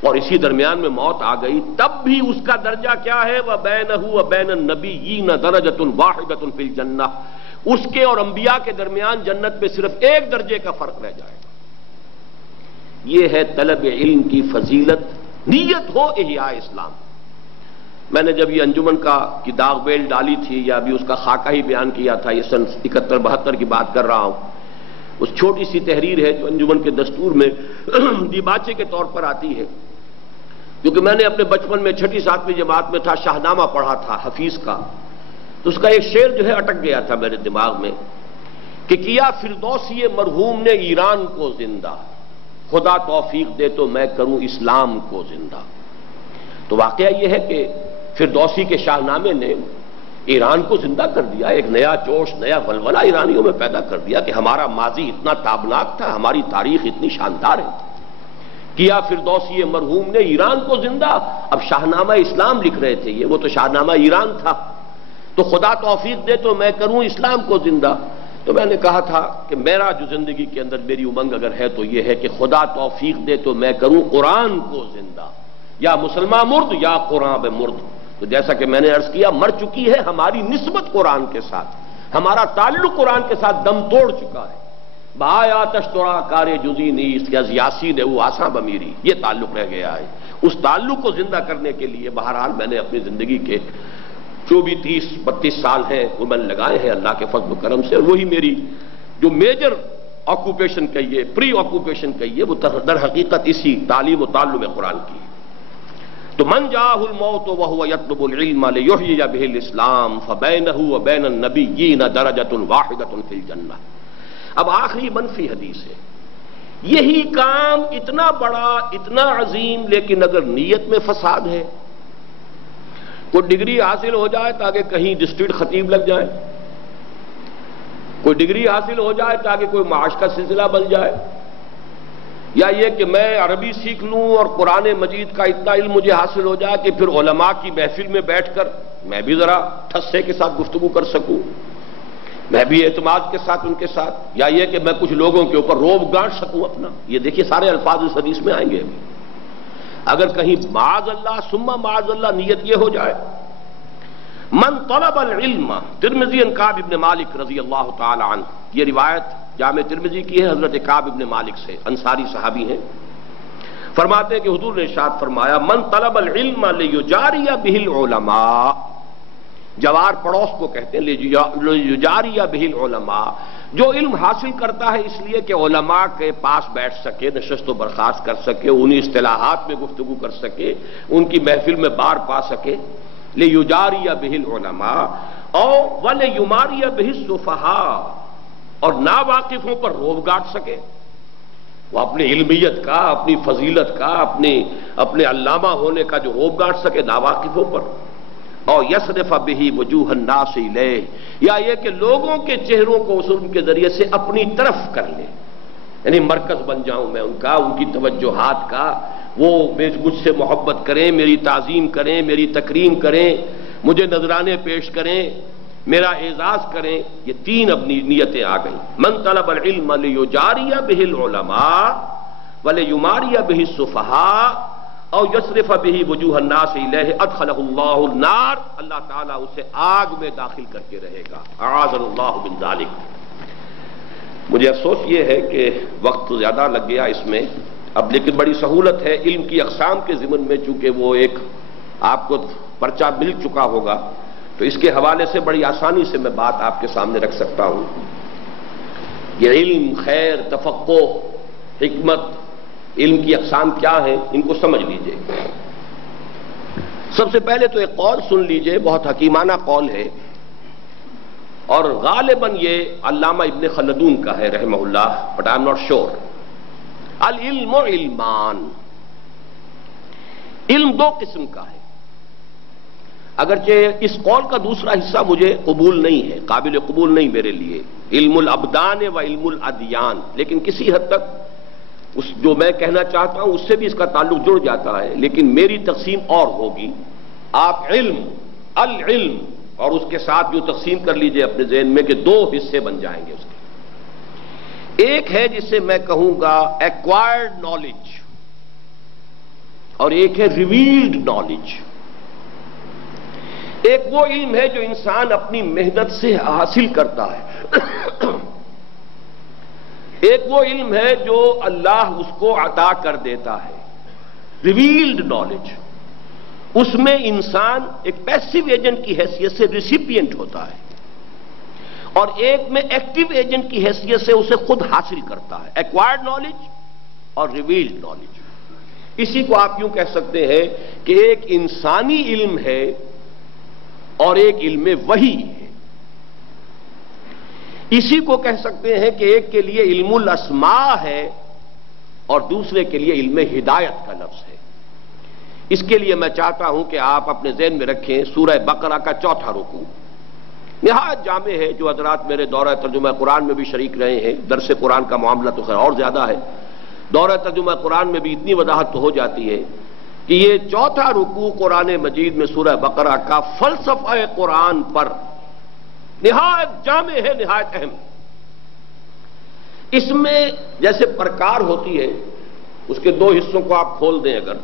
اور اسی درمیان میں موت آ گئی، تب بھی اس کا درجہ کیا ہے؟ وَبَيْنَهُ وَبَيْنَ النَّبِيِّينَ دَرَجَةٌ وَاحِدَةٌ فِي الْجَنَّةِ، اس کے اور انبیاء کے درمیان جنت میں صرف ایک درجے کا فرق رہ جائے گا۔ یہ ہے طلب علم کی فضیلت، نیت ہو احیاء اسلام۔ میں نے جب یہ انجمن کی داغ بیل ڈالی تھی، یا ابھی اس کا خاکہ ہی بیان کیا تھا، یہ سن 71-72 کی بات کر رہا ہوں، اس چھوٹی سی تحریر ہے جو انجمن کے دستور میں دیباچے کے طور پر آتی ہے، کیونکہ میں نے اپنے بچپن میں 6ٹھی 7ویں جماعت میں تھا، شاہنامہ پڑھا تھا حفیظ کا، تو اس کا ایک شعر جو ہے اٹک گیا تھا میرے دماغ میں کہ کیا فردوسی مرحوم نے ایران کو زندہ، خدا توفیق دے تو میں کروں اسلام کو زندہ۔ تو واقعہ یہ ہے کہ فردوسی کے شاہنامے نے ایران کو زندہ کر دیا، ایک نیا جوش، نیا ولولہ ایرانیوں میں پیدا کر دیا کہ ہمارا ماضی اتنا تابناک تھا، ہماری تاریخ اتنی شاندار ہے۔ کیا فردوسی مرحوم نے ایران کو زندہ، اب شاہنامہ اسلام لکھ رہے تھے یہ، وہ تو شاہنامہ ایران تھا، تو خدا توفیق دے تو میں کروں اسلام کو زندہ۔ تو میں نے کہا تھا کہ میرا جو زندگی کے اندر میری امنگ اگر ہے تو یہ ہے کہ خدا توفیق دے تو میں کروں قرآن کو زندہ، یا مسلمان مرد یا قرآن بے مرد۔ تو جیسا کہ میں نے عرض کیا، مر چکی ہے ہماری نسبت قرآن کے ساتھ، ہمارا تعلق قرآن کے ساتھ دم توڑ چکا ہے۔ بایا تشترا کار جزی نیست یا یاسی نے وہ آساں بمیری، یہ تعلق رہ گیا ہے۔ اس تعلق کو زندہ کرنے کے لیے بہرحال میں نے اپنی زندگی کے جو بھی 30-32 سال ہیں وہ میں نے لگائے ہیں اللہ کے فضل و کرم سے، اور وہی میری جو میجر آکوپیشن کہیے، پری آکوپیشن کہیے، وہ در حقیقت اسی تعلیم و تعلم قرآن کی ہے۔ تو من جاءہ الموت وہو یطلب العلم لیحیی بہ الاسلام فبینہ وبین النبیین درجۃ واحدۃ فی الجنہ۔ اب آخری منفی حدیث ہے، یہی کام اتنا بڑا، اتنا عظیم، لیکن اگر نیت میں فساد ہے، کوئی ڈگری حاصل ہو جائے تاکہ کہیں ڈسٹرکٹ خطیب لگ جائے، کوئی ڈگری حاصل ہو جائے تاکہ کوئی معاش کا سلسلہ بن جائے، یا یہ کہ میں عربی سیکھ لوں اور قرآن مجید کا اتنا علم مجھے حاصل ہو جائے کہ پھر علماء کی محفل میں بیٹھ کر میں بھی ذرا ٹھسے کے ساتھ گفتگو کر سکوں، میں بھی اعتماد کے ساتھ ان کے ساتھ، یا یہ کہ میں کچھ لوگوں کے اوپر روب گانٹ سکوں اپنا۔ یہ دیکھیے سارے الفاظ اس حدیث میں آئیں گے ابھی۔ اگر کہیں معاذ اللہ ثم معاذ اللہ نیت یہ ہو جائے، من طلب العلم، ترمذی عن کعب بن مالک رضی اللہ تعالی عنہ، یہ روایت جامع ترمذی کی ہے حضرت کعب بن مالک سے، انصاری صحابی ہیں، فرماتے ہیں کہ حضور نے ارشاد فرمایا من طلب العلم لیجاری بہ العلماء، جوار پڑوس کو کہتے ہیں، لیجاری بہ العلماء، جو علم حاصل کرتا ہے اس لیے کہ علماء کے پاس بیٹھ سکے، نشست و برخاست کر سکے، انہی اصطلاحات میں گفتگو کر سکے، ان کی محفل میں بار پا سکے، لیجاری بہ العلماء اور ولیماری بہ السفہاء، اور ناواقفوں پر روب گاٹ سکے، وہ اپنی علمیت کا، اپنی فضیلت کا، اپنے علامہ ہونے کا جو روب گاٹ سکے ناواقفوں پر، اور یصرف بہ وجوہ الناس الیہ، یا یہ کہ لوگوں کے چہروں کو ان کے ذریعے سے اپنی طرف کر لے، یعنی مرکز بن جاؤں میں ان کا، ان کی توجہات کا، وہ مجھ سے محبت کریں، میری تعظیم کریں، میری تکریم کریں، مجھے نذرانے پیش کریں، میرا اعزاز کریں۔ یہ تین اپنی نیتیں آ گئیں۔ من طلب العلم لیجاری بہ العلماء ولیماری بہ السفہاء او یصرف بہ وجوہ الناس الیہ ادخلہ اللہ النار، اللہ تعالیٰ اسے آگ میں داخل کر کے رہے گا، اعاذنا اللہ من ذلک۔ مجھے افسوس یہ ہے کہ وقت زیادہ لگ گیا اس میں اب، لیکن بڑی سہولت ہے علم کی اقسام کے ضمن میں، چونکہ وہ ایک آپ کو پرچہ مل چکا ہوگا، تو اس کے حوالے سے بڑی آسانی سے میں بات آپ کے سامنے رکھ سکتا ہوں۔ یہ علم، خیر، تفقہ، حکمت، علم کی اقسام کیا ہیں، ان کو سمجھ لیجئے۔ سب سے پہلے تو ایک قول سن لیجئے، بہت حکیمانہ قول ہے، اور غالباً یہ علامہ ابن خلدون کا ہے رحمہ اللہ، but I am not sure. العلم علمان، علم دو قسم کا ہے۔ اگرچہ اس قول کا دوسرا حصہ مجھے قبول نہیں ہے، قابل قبول نہیں میرے لیے، علم الابدان و علم الادیان، لیکن کسی حد تک اس جو میں کہنا چاہتا ہوں اس سے بھی اس کا تعلق جڑ جاتا ہے، لیکن میری تقسیم اور ہوگی۔ آپ علم، العلم، اور اس کے ساتھ جو تقسیم کر لیجئے اپنے ذہن میں کہ دو حصے بن جائیں گے اس کے۔ ایک ہے جسے میں کہوں گا ایکوائرڈ نالج، اور ایک ہے ریویلڈ نالج۔ ایک وہ علم ہے جو انسان اپنی محنت سے حاصل کرتا ہے، ایک وہ علم ہے جو اللہ اس کو عطا کر دیتا ہے، ریویلڈ نالج۔ اس میں انسان ایک پیسو ایجنٹ کی حیثیت سے ریسیپینٹ ہوتا ہے، اور ایک میں ایکٹیو ایجنٹ کی حیثیت سے اسے خود حاصل کرتا ہے، ایکوائرڈ نالج اور ریویلڈ نالج۔ اسی کو آپ یوں کہہ سکتے ہیں کہ ایک انسانی علم ہے اور ایک علم وحی ہے۔ اسی کو کہہ سکتے ہیں کہ ایک کے لیے علم الاسماء ہے اور دوسرے کے لیے علم ہدایت کا لفظ ہے۔ اس کے لیے میں چاہتا ہوں کہ آپ اپنے ذہن میں رکھیں سورہ بقرہ کا چوتھا رکوع، نہایت جامع ہے۔ جو حضرات میرے دورہ ترجمہ قرآن میں بھی شریک رہے ہیں، درس قرآن کا معاملہ تو خیر اور زیادہ ہے، دورہ ترجمہ قرآن میں بھی اتنی وضاحت تو ہو جاتی ہے کہ یہ چوتھا رکوع قرآن مجید میں سورہ بقرہ کا فلسفہ قرآن پر نہایت جامع ہے، نہایت اہم۔ اس میں جیسے پرکار ہوتی ہے، اس کے دو حصوں کو آپ کھول دیں اگر،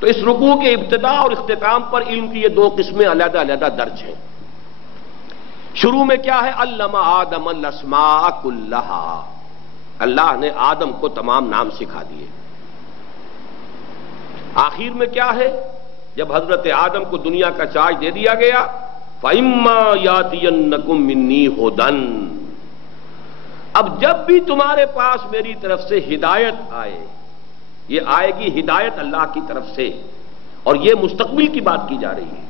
تو اس رکوع کے ابتدا اور اختتام پر علم کی یہ دو قسمیں علیحدہ علیحدہ درج ہیں۔ شروع میں کیا ہے؟ علم آدم الاسماء کلھا، اللہ نے آدم کو تمام نام سکھا دیے۔ آخر میں کیا ہے؟ جب حضرت آدم کو دنیا کا تاج دے دیا گیا، فَإِمَّا يَأْتِيَنَّكُم مِّنِّي هُدًى، اب جب بھی تمہارے پاس میری طرف سے ہدایت آئے، یہ آئے گی ہدایت اللہ کی طرف سے، اور یہ مستقبل کی بات کی جا رہی ہے۔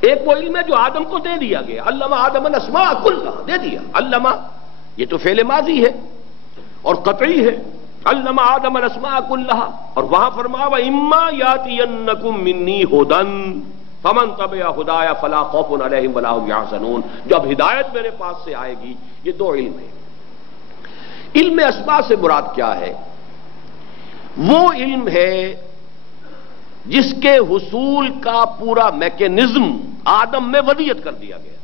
ایک وہ علم ہے جو آدم کو دے دیا گیا، علم آدم الاسماء کلھا، دے دیا۔ علم یہ تو فعل ماضی ہے اور قطعی ہے، علم آدم الاسماء کلھا، اور وہاں فرمایا وَإِمَّا يَأْتِيَنَّكُم مِّنِّي هُدًى فَمَن تَبِعَ هُدَايَ فَلَا خَوْفٌ عَلَيْهِمْ وَلَا هُمْ يَحْزَنُونَ۔ جب ہدایت میرے پاس سے آئے گی، یہ دو علم ہے۔ علم اسماء سے مراد کیا ہے؟ وہ علم ہے جس کے حصول کا پورا میکینزم آدم میں وضعیت کر دیا گیا۔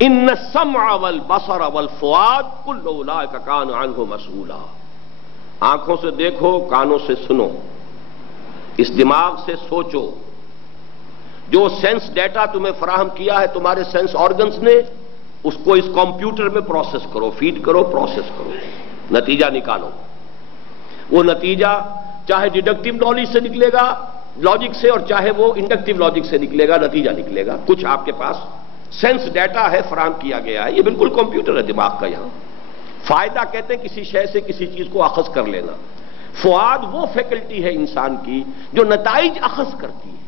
ان السمع والبصر والفؤاد کل اولئک کان عنہ مسئولا، آنکھوں سے دیکھو، کانوں سے سنو، اس دماغ سے سوچو، جو سینس ڈیٹا تمہیں فراہم کیا ہے تمہارے سینس آرگنز نے، اس کو اس کمپیوٹر میں پروسیس کرو، فیڈ کرو، پروسیس کرو، نتیجہ نکالو۔ وہ نتیجہ چاہے ڈیڈکٹیو نالج سے نکلے گا، لاجک سے، اور چاہے وہ انڈکٹیو لاجک سے نکلے گا، نتیجہ نکلے گا۔ کچھ آپ کے پاس سینس ڈیٹا ہے، فراہم کیا گیا ہے، یہ بالکل کمپیوٹر ہے دماغ کا۔ یہاں فائدہ کہتے ہیں کسی شے سے کسی چیز کو اخذ کر لینا۔ فؤاد وہ فیکلٹی ہے انسان کی جو نتائج اخذ کرتی ہے۔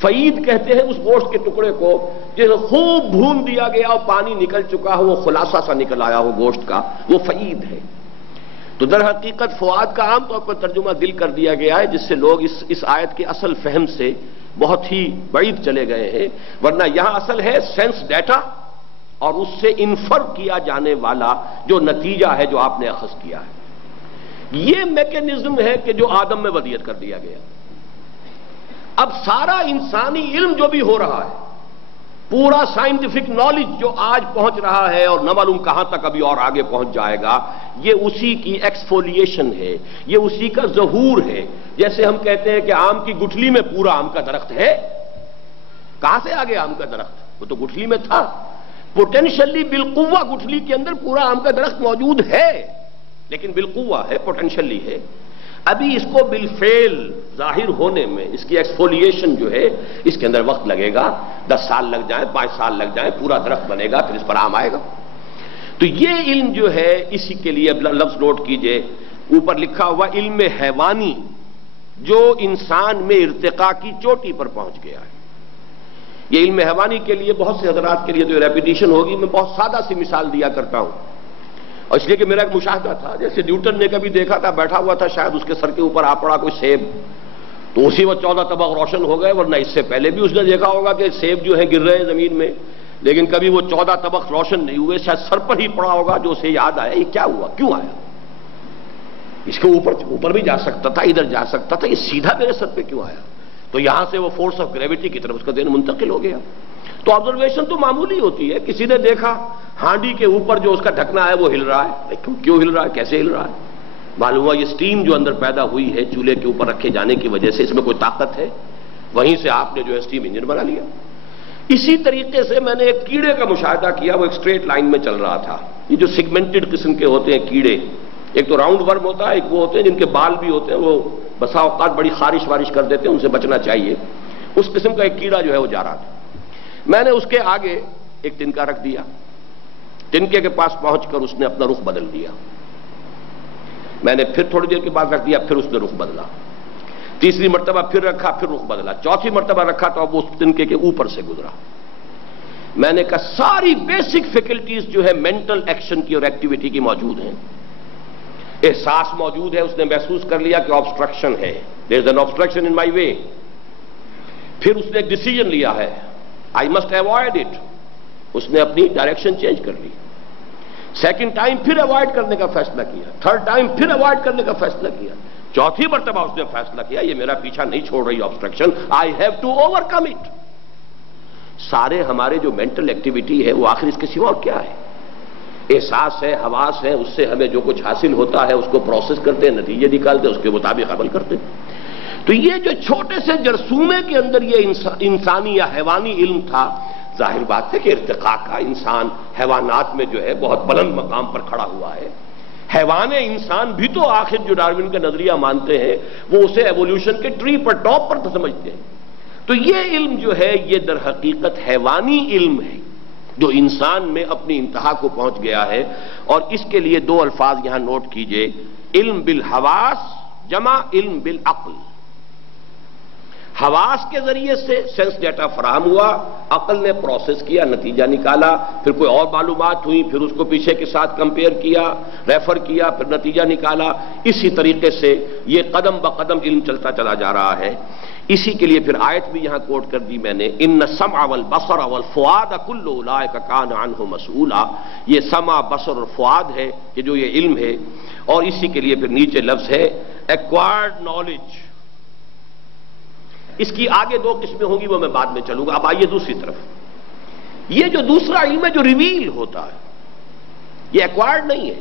فعید کہتے ہیں اس گوشت کے ٹکڑے کو جسے خوب بھون دیا گیا اور پانی نکل چکا ہو، وہ خلاصہ سا نکل آیا ہو گوشت کا، وہ فعید ہے۔ تو در حقیقت فؤاد کا عام طور پر ترجمہ دل کر دیا گیا ہے، جس سے لوگ اس آیت کے اصل فہم سے بہت ہی بعید چلے گئے ہیں، ورنہ یہاں اصل ہے سینس ڈیٹا اور اس سے انفر کیا جانے والا جو نتیجہ ہے جو آپ نے اخذ کیا ہے۔ یہ میکینزم ہے کہ جو آدم میں وضعیت کر دیا گیا۔ اب سارا انسانی علم جو بھی ہو رہا ہے، پورا سائنٹیفک نالج جو آج پہنچ رہا ہے اور نہ معلوم کہاں تک ابھی اور آگے پہنچ جائے گا، یہ اسی کی ایکسفولیشن ہے، یہ اسی کا ظہور ہے۔ جیسے ہم کہتے ہیں کہ آم کی گٹھلی میں پورا آم کا درخت ہے، کہاں سے آگے آم کا درخت؟ وہ تو گٹھلی میں تھا۔ پوٹینشلی بالقوہ گٹھلی کے اندر پورا آم کا درخت موجود ہے، لیکن بالقوہ ہے، پوٹینشلی ہے۔ ابھی اس کو بالفعل ظاہر ہونے میں اس کی ایکسفولیشن جو ہے اس کے اندر وقت لگے گا، 10 سال لگ جائیں، 5 سال لگ جائیں، پورا درخت بنے گا، پھر اس پر آم آئے گا۔ تو یہ علم جو ہے اسی کے لیے لفظ نوٹ کیجئے، اوپر لکھا ہوا علم حیوانی جو انسان میں ارتقاء کی چوٹی پر پہنچ گیا ہے۔ یہ علم حیوانی کے لیے بہت سے حضرات کے لیے تو ریپیٹیشن ہوگی، میں بہت سادہ سی مثال دیا کرتا ہوں، اور اس لیے کہ میرا ایک مشاہدہ تھا، جیسے نیوٹن نے کبھی دیکھا تھا، بیٹھا ہوا تھا، شاید اس کے سر کے اوپر آ پڑا کوئی سیب، تو اسی وقت 14 طبق روشن ہو گئے، ورنہ اس سے پہلے بھی اس نے دیکھا ہوگا کہ سیب جو ہے گر رہے ہیں زمین میں، لیکن کبھی وہ 14 طبق روشن نہیں ہوئے، شاید سر پر ہی پڑا ہوگا جو اسے یاد آیا یہ کیا ہوا، کیوں آیا، اس کے اوپر بھی جا سکتا تھا، ادھر جا سکتا تھا، یہ سیدھا میرے سر پہ کیوں آیا؟ تو یہاں سے وہ فورس آف گریویٹی کی طرف اس کا ذہن منتقل ہو گیا۔ تو آبزرویشن تو معمولی ہوتی ہے، کسی نے دیکھا ہانڈی کے اوپر جو اس کا ڈھکنا ہے وہ ہل رہا ہے، کیوں ہل رہا ہے، کیسے ہل رہا ہے؟ معلوم ہوا یہ سٹیم جو اندر پیدا ہوئی ہے چولہے کے اوپر رکھے جانے کی وجہ سے، اس میں کوئی طاقت ہے، وہیں سے آپ نے جو ہے سٹیم انجن بنا لیا۔ اسی طریقے سے میں نے ایک کیڑے کا مشاہدہ کیا، وہ ایک اسٹریٹ لائن میں چل رہا تھا۔ یہ جو سیگمنٹڈ قسم کے ہوتے ہیں کیڑے، ایک تو راؤنڈ ورم ہوتا ہے، ایک وہ ہوتے ہیں جن کے بال بھی ہوتے ہیں، وہ بسا اوقات بڑی خارش وارش کر دیتے ہیں، ان سے بچنا چاہیے۔ اس قسم کا ایک کیڑا جو ہے وہ جا رہا تھا، میں نے اس کے آگے ایک تنکا رکھ دیا، تنکے کے پاس پہنچ کر اس نے اپنا رخ بدل دیا، میں نے پھر تھوڑی دیر کے بعد رکھ دیا، پھر اس نے رخ بدلا، تیسری مرتبہ پھر رکھا، پھر رخ بدلا، چوتھی مرتبہ رکھا تو اب وہ اس تنکے کے اوپر سے گزرا۔ میں نے کہا ساری بیسک فیکلٹیز جو ہے مینٹل ایکشن کی اور ایکٹیویٹی کی موجود ہیں، احساس موجود ہے، اس نے محسوس کر لیا کہ آبسٹرکشن ہے، دیر از این آبسٹرکشن ان مائی وے، پھر اس نے ایک ڈیسیژن لیا ہے، آئی مسٹ ایوائڈ اٹ، اس نے اپنی ڈائریکشن چینج کر لی، سیکنڈ ٹائم پھر ایوائڈ کرنے کا فیصلہ کیا، تھرڈ ٹائم پھر ایوائڈ کرنے کا فیصلہ کیا، چوتھی مرتبہ اس نے فیصلہ کیا یہ میرا پیچھا نہیں چھوڑ رہی obstruction, I have to overcome it. سارے ہمارے جو مینٹل ایکٹیویٹی ہے وہ آخر اس کے سوا اور کیا ہے؟ احساس ہے، حواس ہے، اس سے ہمیں جو کچھ حاصل ہوتا ہے اس کو پروسیس کرتے ہیں، نتیجے نکالتے ہیں، اس کے مطابق عمل کرتے ہیں۔ تو یہ جو چھوٹے سے جرثومے کے اندر یہ انسانی یا حیوانی علم تھا، ظاہر بات ہے کہ ارتقاء کا انسان حیوانات میں جو ہے بہت بلند مقام پر کھڑا ہوا ہے۔ حیوان انسان بھی تو آخر جو ڈارون کا نظریہ مانتے ہیں وہ اسے ایوولوشن کے ٹری پر ٹاپ پر سمجھتے ہیں۔ تو یہ علم جو ہے یہ در حقیقت حیوانی علم ہے جو انسان میں اپنی انتہا کو پہنچ گیا ہے، اور اس کے لیے 2 الفاظ یہاں نوٹ کیجئے، علم بالحواس جمع علم بالعقل۔ حواس کے ذریعے سے سینس ڈیٹا فراہم ہوا، عقل نے پروسیس کیا، نتیجہ نکالا، پھر کوئی اور معلومات ہوئی، پھر اس کو پیچھے کے ساتھ کمپیئر کیا، ریفر کیا، پھر نتیجہ نکالا۔ اسی طریقے سے یہ قدم بقدم علم چلتا چلا جا رہا ہے۔ اسی کے لیے پھر آیت بھی یہاں کوٹ کر دی میں نے، ان السمع والبصر والفؤاد کل اولئک کان عنہ مسئولا۔ یہ سمع، بصر اور فؤاد ہے کہ جو یہ علم ہے، اور اسی کے لیے پھر نیچے لفظ ہے ایکوائرڈ نالج۔ اس کی آگے 2 قسمیں ہوں گی، وہ میں بعد میں چلوں گا۔ اب آئیے دوسری طرف، یہ جو دوسرا علم ہے جو ریویل ہوتا ہے، یہ ایکوائرڈ نہیں ہے،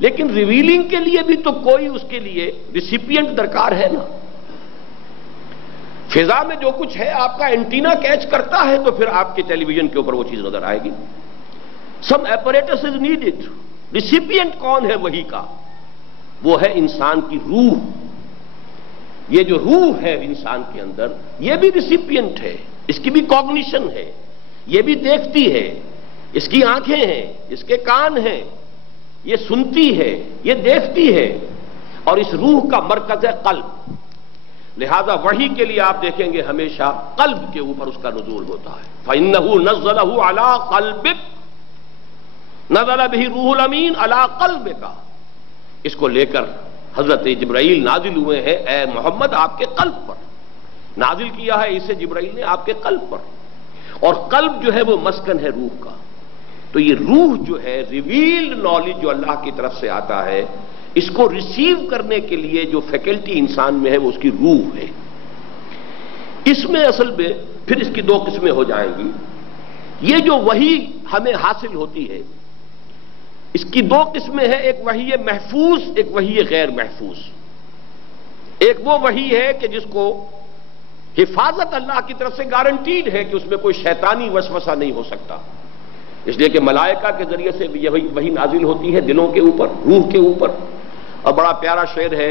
لیکن ریویلنگ کے لیے بھی تو کوئی اس کے لیے ریسیپینٹ درکار ہے نا۔ فضا میں جو کچھ ہے آپ کا اینٹینا کیچ کرتا ہے تو پھر آپ کے ٹیلی ویژن کے اوپر وہ چیز نظر آئے گی۔ سم ایپریٹس از نیڈڈ۔ ریسیپینٹ کون ہے وہی کا؟ وہ ہے انسان کی روح۔ یہ جو روح ہے انسان کے اندر یہ بھی ریسیپینٹ ہے، اس کی بھی کوگنیشن ہے، یہ بھی دیکھتی ہے، اس کی آنکھیں ہیں، اس کے کان ہیں، یہ سنتی ہے، یہ دیکھتی ہے، اور اس روح کا مرکز ہے قلب۔ لہذا وحی کے لیے آپ دیکھیں گے ہمیشہ قلب کے اوپر اس کا نزول ہوتا ہے۔ فَإِنَّهُ نَزَّلَهُ عَلَىٰ قَلْبِكَ نَزَلَ بِهِ روح الامین عَلَىٰ قَلْبِكَ۔ اس کو لے کر حضرت جبرائیل نازل ہوئے ہیں اے محمد آپ کے قلب پر، نازل کیا ہے اسے جبرائیل نے آپ کے قلب پر، اور قلب جو ہے وہ مسکن ہے روح کا۔ تو یہ روح جو ہے ریویلڈ نالج جو اللہ کی طرف سے آتا ہے، اس کو ریسیو کرنے کے لیے جو فیکلٹی انسان میں ہے وہ اس کی روح ہے۔ اس میں اصل میں پھر اس کی 2 قسمیں ہو جائیں گی۔ یہ جو وحی ہمیں حاصل ہوتی ہے اس کی 2 قسمیں ہیں، ایک وحی محفوظ، ایک وحی غیر محفوظ۔ ایک وہ وحی ہے کہ جس کو حفاظت اللہ کی طرف سے گارنٹیڈ ہے کہ اس میں کوئی شیطانی وسوسہ نہیں ہو سکتا، اس لیے کہ ملائکہ کے ذریعے سے وحی نازل ہوتی ہے دلوں کے اوپر، روح کے اوپر۔ اور بڑا پیارا شعر ہے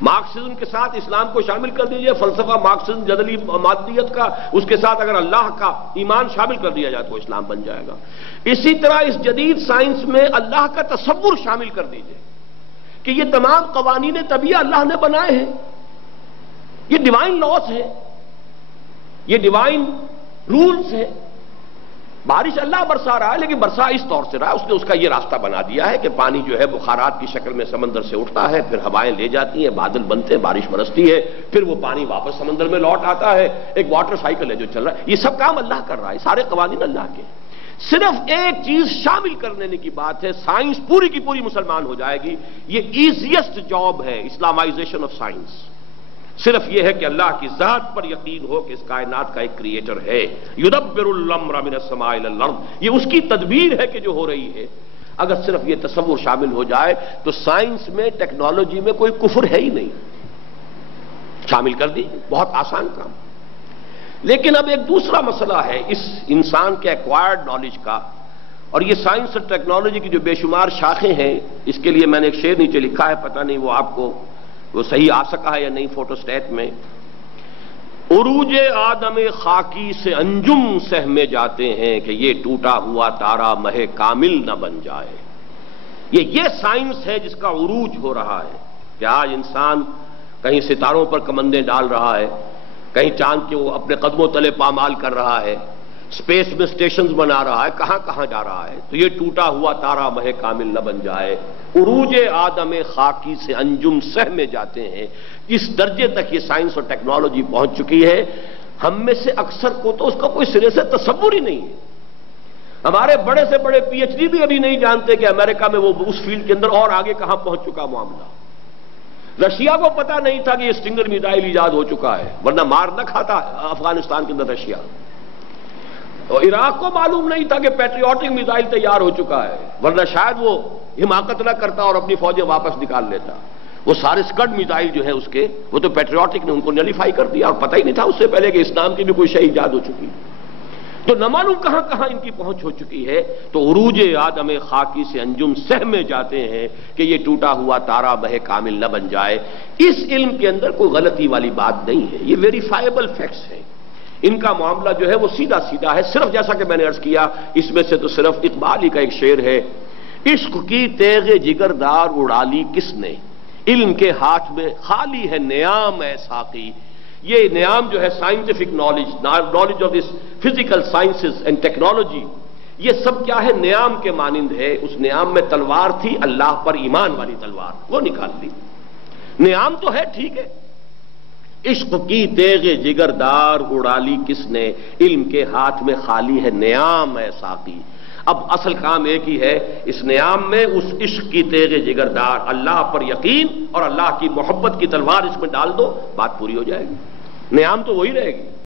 مارکسزم کے ساتھ اسلام کو شامل کر دیجئے، فلسفہ مارکسزم جدلی مادیت کا، اس کے ساتھ اگر اللہ کا ایمان شامل کر دیا جائے تو اسلام بن جائے گا۔ اسی طرح اس جدید سائنس میں اللہ کا تصور شامل کر دیجئے کہ یہ تمام قوانین طبیعہ اللہ نے بنائے ہیں، یہ ڈیوائن لاز ہیں، یہ ڈیوائن رولز ہیں۔ بارش اللہ برسا رہا ہے، لیکن برسا اس طور سے رہا ہے، اس نے اس کا یہ راستہ بنا دیا ہے کہ پانی جو ہے بخارات کی شکل میں سمندر سے اٹھتا ہے، پھر ہوائیں لے جاتی ہیں، بادل بنتے ہیں، بارش برستی ہے، پھر وہ پانی واپس سمندر میں لوٹ آتا ہے، ایک واٹر سائیکل ہے جو چل رہا ہے۔ یہ سب کام اللہ کر رہا ہے، سارے قوانین اللہ کے۔ صرف ایک چیز شامل کرنے کی بات ہے، سائنس پوری کی پوری مسلمان ہو جائے گی۔ یہ ایزیسٹ جاب ہے اسلامائزیشن آف سائنس۔ صرف یہ ہے کہ اللہ کی ذات پر یقین ہو کہ اس کائنات کا ایک کریٹر ہے۔ یدبر الامر من السماء الى الارض، یہ اس کی تدبیر ہے کہ جو ہو رہی ہے۔ اگر صرف یہ تصور شامل ہو جائے تو سائنس میں، ٹیکنالوجی میں کوئی کفر ہے ہی نہیں، شامل کر دی، بہت آسان کام۔ لیکن اب ایک دوسرا مسئلہ ہے اس انسان کے ایکوائرڈ نالج کا، اور یہ سائنس اور ٹیکنالوجی کی جو بے شمار شاخیں ہیں، اس کے لیے میں نے ایک شعر نیچے لکھا ہے، پتہ نہیں وہ آپ کو وہ صحیح آ سکا ہے یا نہیں فوٹو سٹیٹ میں۔ عروج آدم خاکی سے انجم سہمے جاتے ہیں کہ یہ ٹوٹا ہوا تارا مہ کامل نہ بن جائے۔ یہ سائنس ہے جس کا عروج ہو رہا ہے کہ آج انسان کہیں ستاروں پر کمندیں ڈال رہا ہے، کہیں چاند کے وہ اپنے قدموں تلے پامال کر رہا ہے، اسپیس میں اسٹیشنز بنا رہا ہے، کہاں کہاں جا رہا ہے۔ تو یہ ٹوٹا ہوا تارا مہ کامل نہ بن جائے۔ عروج آدم خاکی سے انجم سہمے جاتے ہیں، اس درجے تک یہ سائنس اور ٹیکنالوجی پہنچ چکی ہے۔ ہم میں سے اکثر کو تو اس کا کوئی سرے سے تصور ہی نہیں ہے۔ ہمارے بڑے سے بڑے پی ایچ ڈی بھی ابھی نہیں جانتے کہ امریکہ میں وہ اس فیلڈ کے اندر اور آگے کہاں پہنچ چکا معاملہ۔ رشیا کو پتا نہیں تھا کہ یہ اسٹنگر میزائل ایجاد ہو چکا ہے، ورنہ مار نہ کھاتا افغانستان کے اندر رشیا۔ اور عراق کو معلوم نہیں تھا کہ پیٹریوٹک میزائل تیار ہو چکا ہے، ورنہ شاید وہ حماقت نہ کرتا اور اپنی فوجیں واپس نکال لیتا۔ وہ سارے اسکڈ میزائل جو ہیں اس کے، وہ تو پیٹریوٹک نے ان کو نلیفائی کر دیا، اور پتہ ہی نہیں تھا اس سے پہلے کہ اسلام کی بھی کوئی شے ایجاد ہو چکی۔ تو نہ معلوم کہاں کہاں ان کی پہنچ ہو چکی ہے۔ تو عروج آدم خاکی سے انجم سہمے جاتے ہیں کہ یہ ٹوٹا ہوا تارا مہ کامل نہ بن جائے۔ اس علم کے اندر کوئی غلطی والی بات نہیں ہے، یہ ویریفائبل فیکٹس ہیں۔ ان کا معاملہ جو ہے وہ سیدھا سیدھا ہے۔ صرف جیسا کہ میں نے عرض کیا، اس میں سے تو صرف اقبال ہی کا ایک شعر ہے، عشق کی تیغ جگر دار اڑا لی کس نے، علم کے ہاتھ میں خالی ہے نیام اے ساقی۔ یہ نیام جو ہے scientific knowledge, knowledge of this physical sciences and technology, یہ سب کیا ہے؟ نیام کے مانند ہے۔ اس نیام میں تلوار تھی، اللہ پر ایمان والی تلوار، وہ نکال لی۔ نیام تو ہے، ٹھیک ہے، عشق کی تیغ جگر دار اڑا لی کس نے، علم کے ہاتھ میں خالی ہے نیام اے ساقی۔ اب اصل کام ایک ہی ہے، اس نیام میں اس عشق کی تیغ جگر دار، اللہ پر یقین اور اللہ کی محبت کی تلوار اس میں ڈال دو، بات پوری ہو جائے گی۔ نیام تو وہی رہے گی۔